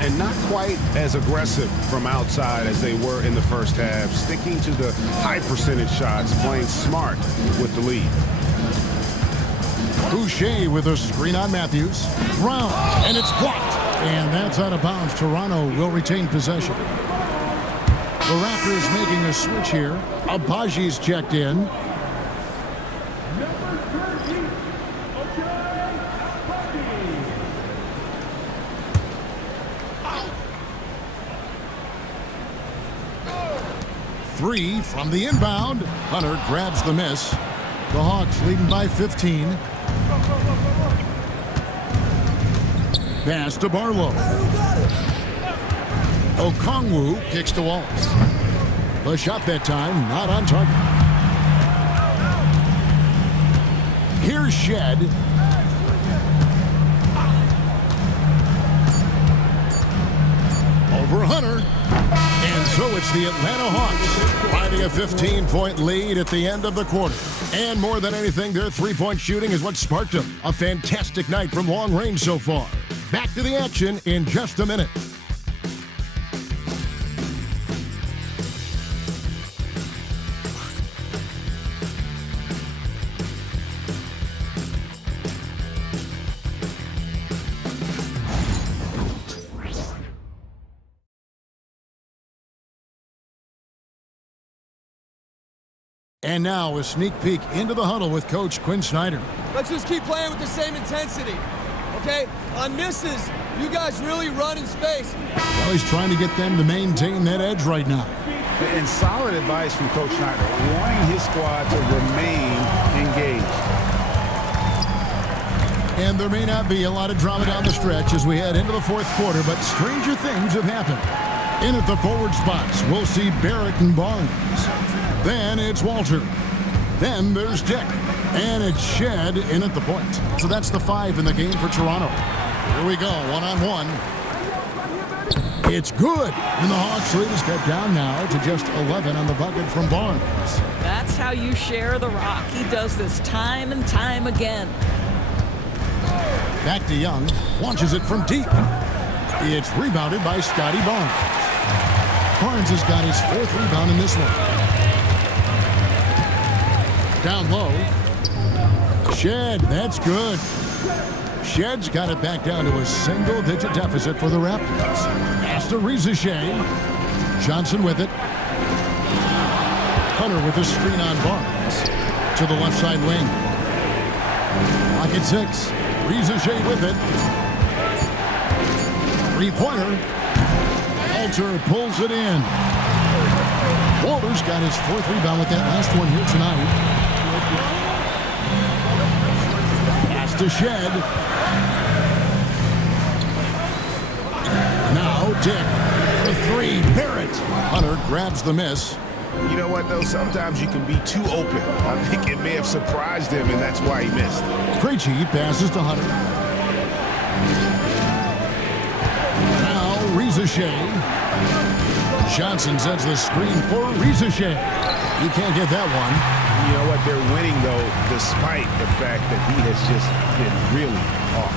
And not quite as aggressive from outside as they were in the first half, sticking to the high percentage shots, playing smart with the lead. Boucher with a screen on Matthews. Brown, and it's blocked. And that's out of bounds. Toronto will retain possession. The Raptors making a switch here. Abaji's checked in. Three from the inbound. Hunter grabs the miss. The Hawks leading by 15. Pass to Barlow. Okongwu kicks to Wallace. The shot that time not on target. Here's Shed. Over Hunter. And so it's the Atlanta Hawks finding a 15-point lead at the end of the quarter. And more than anything, their three-point shooting is what sparked them. A fantastic night from long range so far. Back to the action in just a minute. And now a sneak peek into the huddle with Coach Quinn Snyder. Let's just keep playing with the same intensity, okay? On misses, you guys really run in space. Well, he's trying to get them to maintain that edge right now. And solid advice from Coach Snyder, wanting his squad to remain engaged. And there may not be a lot of drama down the stretch as we head into the fourth quarter, but stranger things have happened. In at the forward spots, we'll see Barrett and Barnes. Then it's Walter. Then there's Dick. And it's Shed in at the point. So that's the 5 in the game for Toronto. Here we go, one-on-one. It's good. And the Hawks lead is cut down now to just 11 on the bucket from Barnes. That's how you share the rock. He does this time and time again. Back to Young. Launches it from deep. It's rebounded by Scotty Barnes. Barnes has got his 4th rebound in this one. Down low. Shed, that's good. Shed's got it back down to a single-digit deficit for the Raptors. Pass to Shea. Johnson with it. Hunter with a screen on Barnes. To the left side wing. Lock at 6. Shea with it. Three-pointer. Walter pulls it in. Walter's got his 4th rebound with that last one here tonight. Pass to Shed. Now Dick for 3. Barrett. Hunter grabs the miss. You know what, though? Sometimes you can be too open. I think it may have surprised him, and that's why he missed. Krejci passes to Hunter. Now Shea. Johnson sends the screen for Shea. You can't get that one. You know what? They're winning, though, despite the fact that he has just been really off.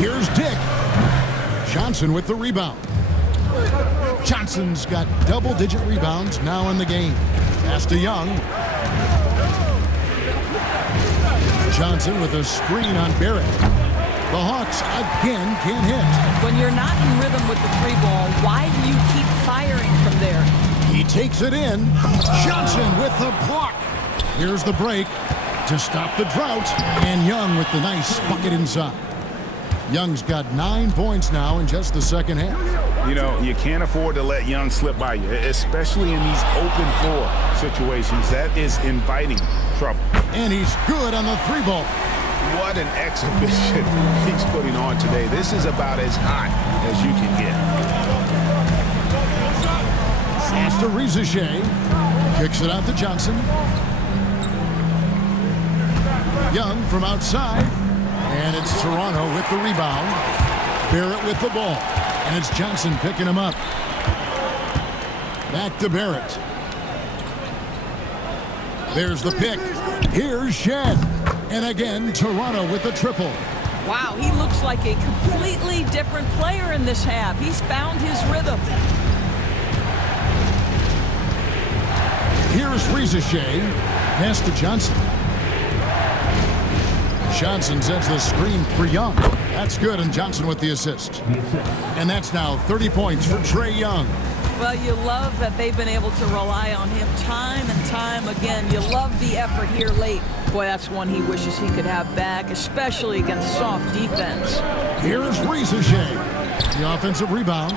Here's Dick. Johnson with the rebound. Johnson's got double-digit rebounds now in the game. Pass to Young. Johnson with a screen on Barrett. The Hawks again can't hit. When you're not in rhythm with the 3-ball, why do you keep firing from there? He takes it in. Johnson with the block. Here's the break to stop the drought. And Young with the nice bucket inside. Young's got 9 points now in just the second half. You know, you can't afford to let Young slip by you, especially in these open floor situations. That is inviting trouble. And he's good on the 3-ball. What an exhibition he's putting on today. This is about as hot as you can get. Pass to Rizachet. Kicks it out to Johnson. Young from outside. And it's Toronto with the rebound. Barrett with the ball. And it's Johnson picking him up. Back to Barrett. There's the pick. Here's Shed. And again, Toronto with the triple. Wow, he looks like a completely different player in this half. He's found his rhythm. Here's Rizachet. Pass to Johnson. Johnson sets the screen for Young. That's good, and Johnson with the assist. And that's now 30 points for Trae Young. Well, you love that they've been able to rely on him time and time again. You love the effort here late. Boy, that's one he wishes he could have back, especially against soft defense. Here's Rizachet. The offensive rebound.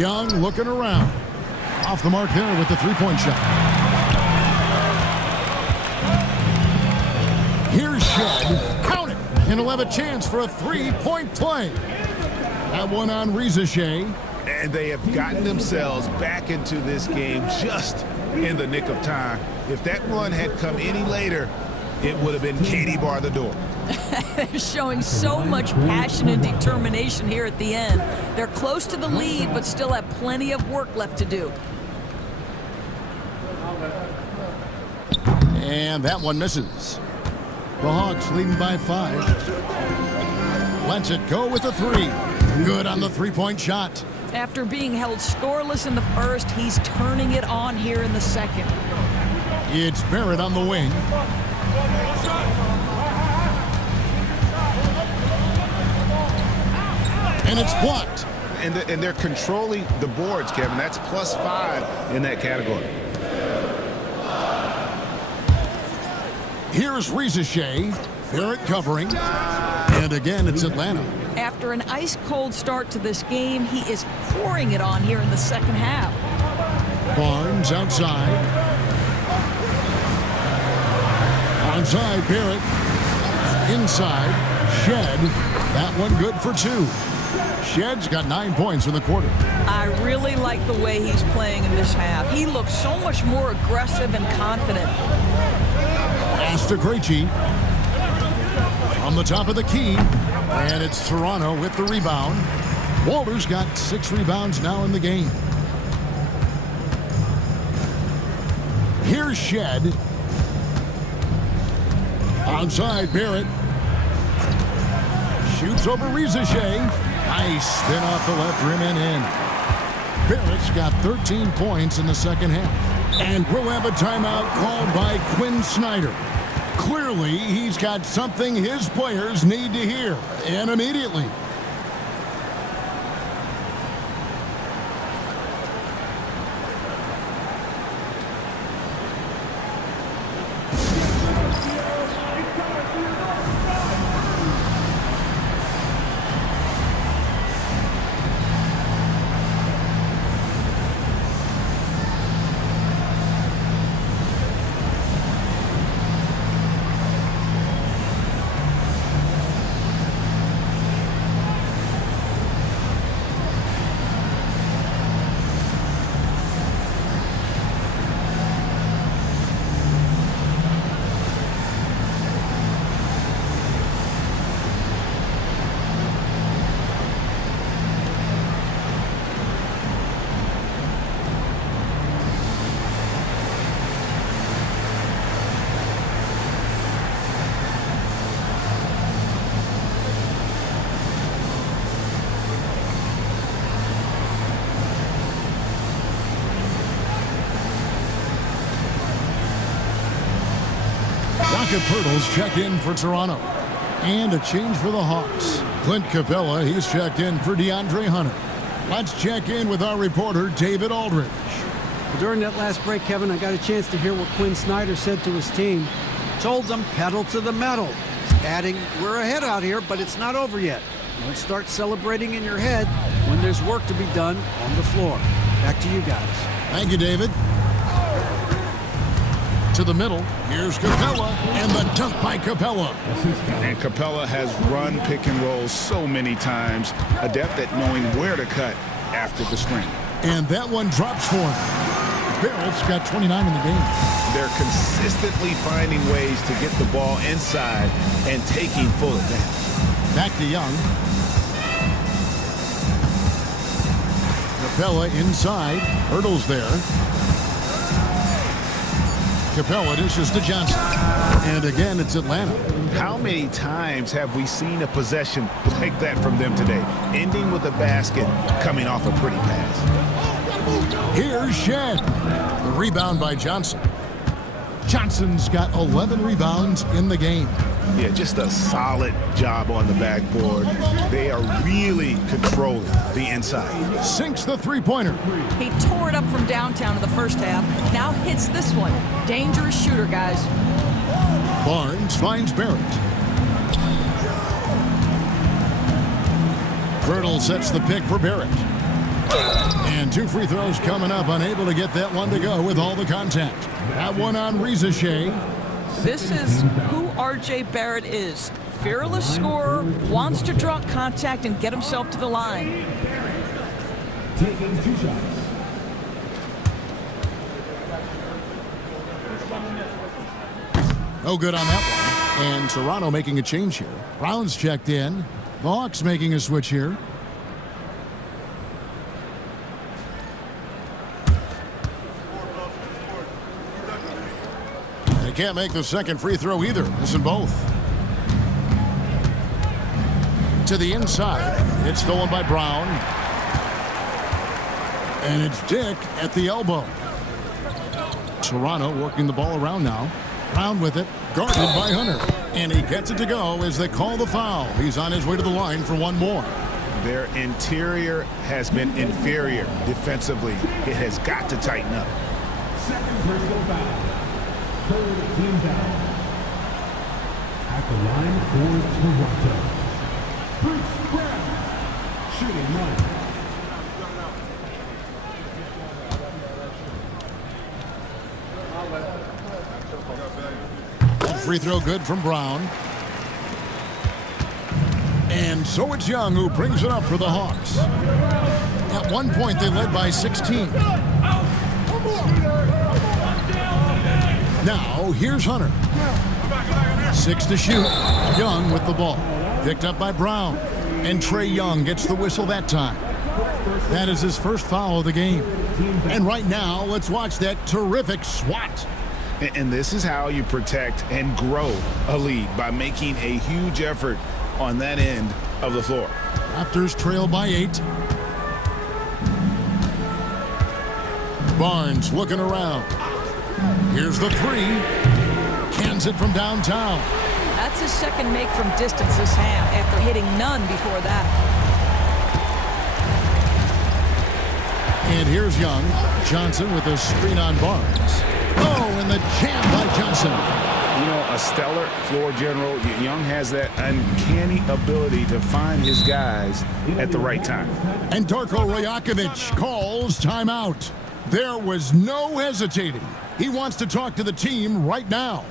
Young looking around. Off the mark there with the three-point shot. Here's Shed. Count it. And he'll have a chance for a three-point play. That one on Rizachet. And they have gotten themselves back into this game just in the nick of time. If that run had come any later, it would have been Katie bar the door. They're showing so much passion and determination here at the end. They're close to the lead, but still have plenty of work left to do. And that one misses. The Hawks leading by 5. Lets it go with a three. Good on the three-point shot. After being held scoreless in the first, he's turning it on here in the second. It's Barrett on the wing. And it's blocked. And they're controlling the boards, Kevin. That's +5 in that category. Here's Rizachet. Barrett covering. And again, it's Atlanta. After an ice-cold start to this game, he is pouring it on here in the second half. Barnes outside. Outside, Barrett. Inside, Shed. That one good for 2. Shed's got 9 points in the quarter. I really like the way he's playing in this half. He looks so much more aggressive and confident. Pass to Krejci. On the top of the key. And it's Toronto with the rebound. Walter's got 6 rebounds now in the game. Here's Shed. Outside, Barrett. Shoots over Rizachet. Nice spin off the left rim and in. Barrett's got 13 points in the second half. And we'll have a timeout called by Quinn Snyder. Clearly, he's got something his players need to hear, and immediately. Pirtles check in for Toronto. And a change for the Hawks. Clint Capella, he's checked in for DeAndre Hunter. Let's check in with our reporter, David Aldridge. During that last break, Kevin, I got a chance to hear what Quinn Snyder said to his team. Told them pedal to the metal. Adding, we're ahead out here, but it's not over yet. Don't start celebrating in your head when there's work to be done on the floor. Back to you guys. Thank you, David. to the middle. Here's Capella, and the dunk by Capella. And Capella has run pick and roll so many times, adept at knowing where to cut after the screen. And that one drops for him. Barrett's got 29 in the game. They're consistently finding ways to get the ball inside and taking full advantage. Back to Young. Capella inside. Hurdles there. Capella dishes to Johnson. And again, it's Atlanta. How many times have we seen a possession like that from them today? Ending with a basket, coming off a pretty pass. Here's Shed. The rebound by Johnson. Johnson's got 11 rebounds in the game. Yeah, just a solid job on the backboard. They are really controlling the inside. Sinks the three-pointer. He tore it up from downtown in the first half. Now hits this one. Dangerous shooter, guys. Barnes finds Barrett. Birtle sets the pick for Barrett. And 2 free throws coming up. Unable to get that one to go with all the contact. That one on Rizachet. This is who R.J. Barrett is. Fearless scorer, wants to draw contact and get himself to the line. Taking 2 shots. No good on that one. And Toronto making a change here. Brown's checked in. The Hawks making a switch here. They can't make the second free throw either. Missing both. To the inside. It's stolen by Brown. And it's Dick at the elbow. Toronto working the ball around now. Brown with it, guarded by Hunter. And he gets it to go as they call the foul. He's on his way to the line for one more. Their interior has been inferior defensively. It has got to tighten up. Second personal foul. Third team foul. At the line for Toronto, Bruce Brown, shooting 1. Free throw good from Brown. And so it's Young who brings it up for the Hawks. At one point, they led by 16. Now, here's Hunter. 6 to shoot. Young with the ball. Picked up by Brown. And Trey Young gets the whistle that time. That is his first foul of the game. And right now, let's watch that terrific swat. And this is how you protect and grow a lead, by making a huge effort on that end of the floor. Raptors trail by 8. Barnes looking around. Here's the 3. Cans it from downtown. That's his second make from distance this half after hitting none before that. And here's Young. Johnson with a screen on Barnes. Oh, and the jam by Johnson. You know, a stellar floor general. Young has that uncanny ability to find his guys at the right time. And Darko Rajakovic calls timeout. There was no hesitating. He wants to talk to the team right now.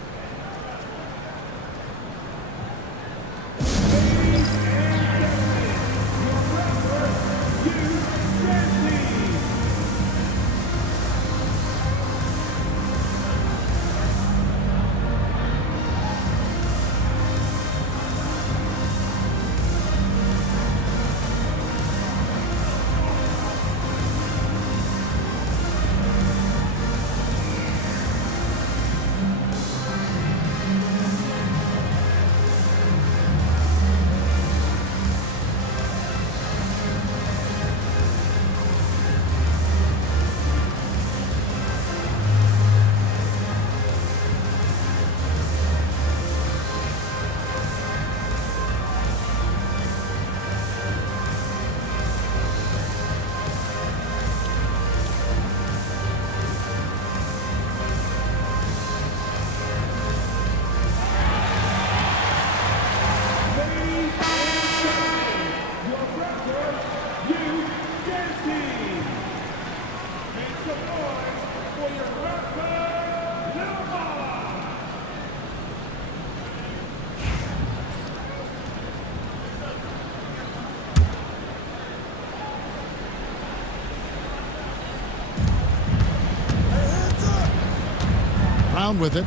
Brown with it.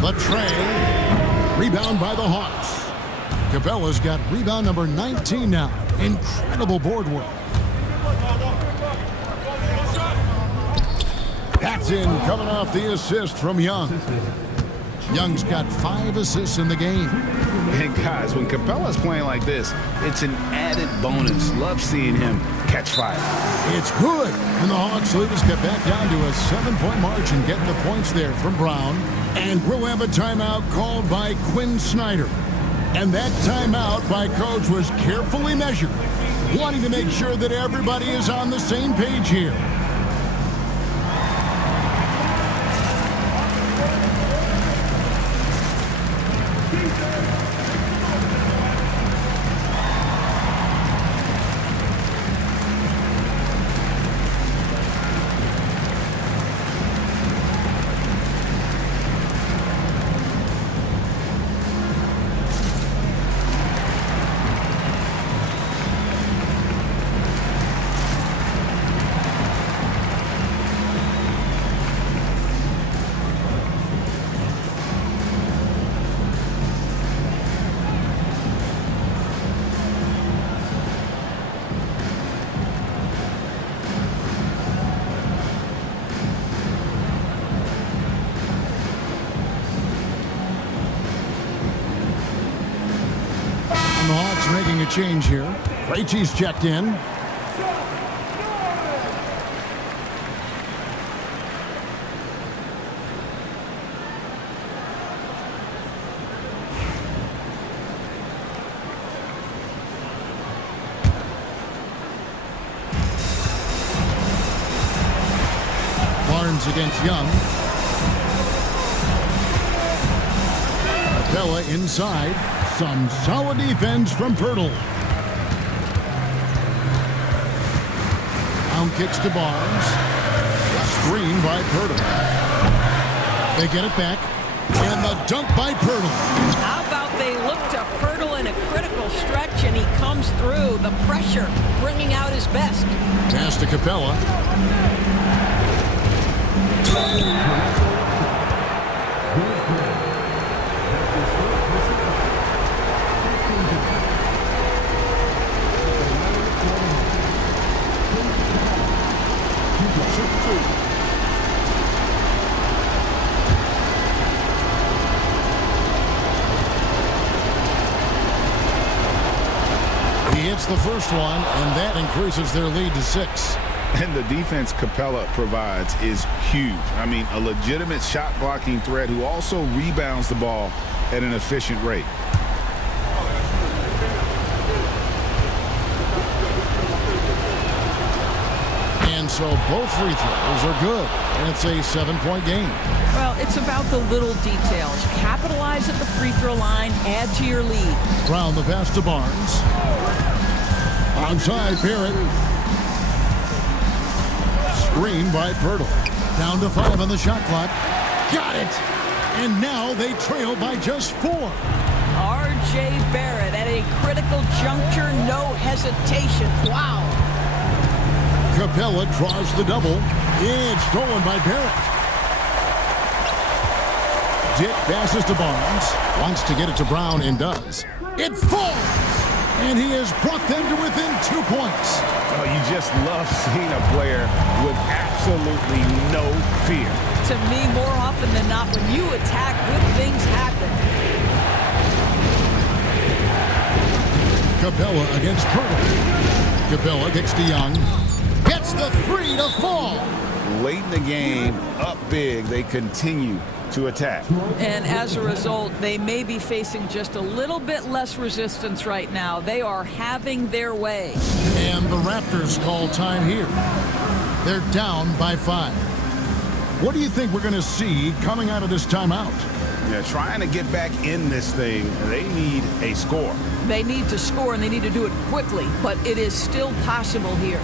The tray. Rebound by the Hawks. Capella's got rebound number 19 now. Incredible board work. That's in, coming off the assist from Young. Young's got 5 assists in the game. And guys, when Capella's playing like this, it's an added bonus. Love seeing him catch fire. It's good. And the Hawks leaders get back down to a 7-point margin, getting the points there from Brown. And we'll have a timeout called by Quinn Snyder. And that timeout by Coach was carefully measured, wanting to make sure that everybody is on the same page here. The Hawks making a change here. Krejci's checked in. Barnes against Young. Capella inside. Some solid defense from Pirtle. Down kicks to Barnes. Screen by Pirtle. They get it back. And the dunk by Pirtle. How about they look to Pirtle in a critical stretch and he comes through. The pressure bringing out his best. Pass to Capella. He hits the first one, and that increases their lead to 6. And the defense Capella provides is huge. I mean, a legitimate shot blocking threat who also rebounds the ball at an efficient rate. And so both free throws are good, and it's a 7-point game. Well, it's about the little details. Capitalize at the free throw line, add to your lead. Brown the pass to Barnes. Onside, Barrett. Screen by Pirtle. Down to 5 on the shot clock. Got it! And now they trail by just 4. R.J. Barrett at a critical juncture, no hesitation. Wow. Capella draws the double. It's stolen by Barrett. Dick passes to Barnes. Wants to get it to Brown and does. It falls! And he has brought them to within 2 points. Oh, you just love seeing a player with absolutely no fear. To me, more often than not, when you attack, good things happen. Capella against Pirtle. Capella kicks to Young. Gets the 3 to fall. Late in the game, up big, they continue to attack. And as a result, they may be facing just a little bit less resistance right now. They are having their way. And the Raptors call time here. They're down by 5. What do you think we're going to see coming out of this timeout? Yeah, trying to get back in this thing, they need a score. They need to score, and they need to do it quickly, but it is still possible here.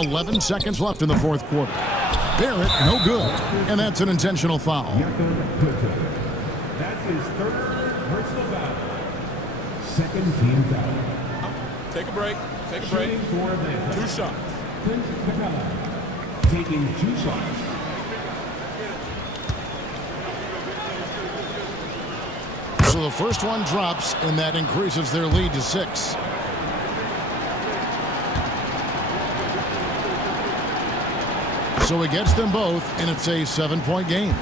11 seconds left in the fourth quarter. Barrett, no good. And that's an intentional foul. That's his third personal foul. Second team foul. Take a break. Take a break. Shooting for the 2 shots. Clint Capella taking 2 shots. So the first one drops, and that increases their lead to 6. So he gets them both, and it's a 7-point game.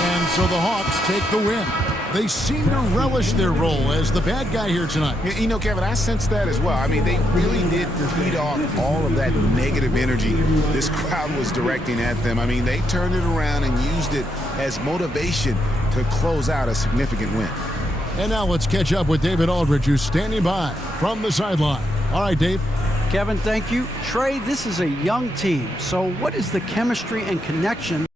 And so the Hawks take the win. They seem to relish their role as the bad guy here tonight. You know, Kevin, I sense that as well. I mean, they really did feed off all of that negative energy this crowd was directing at them. I mean, they turned it around and used it as motivation to close out a significant win. And now let's catch up with David Aldridge, who's standing by from the sideline. All right, Dave. Kevin, thank you. Trey, this is a young team, so what is the chemistry and connection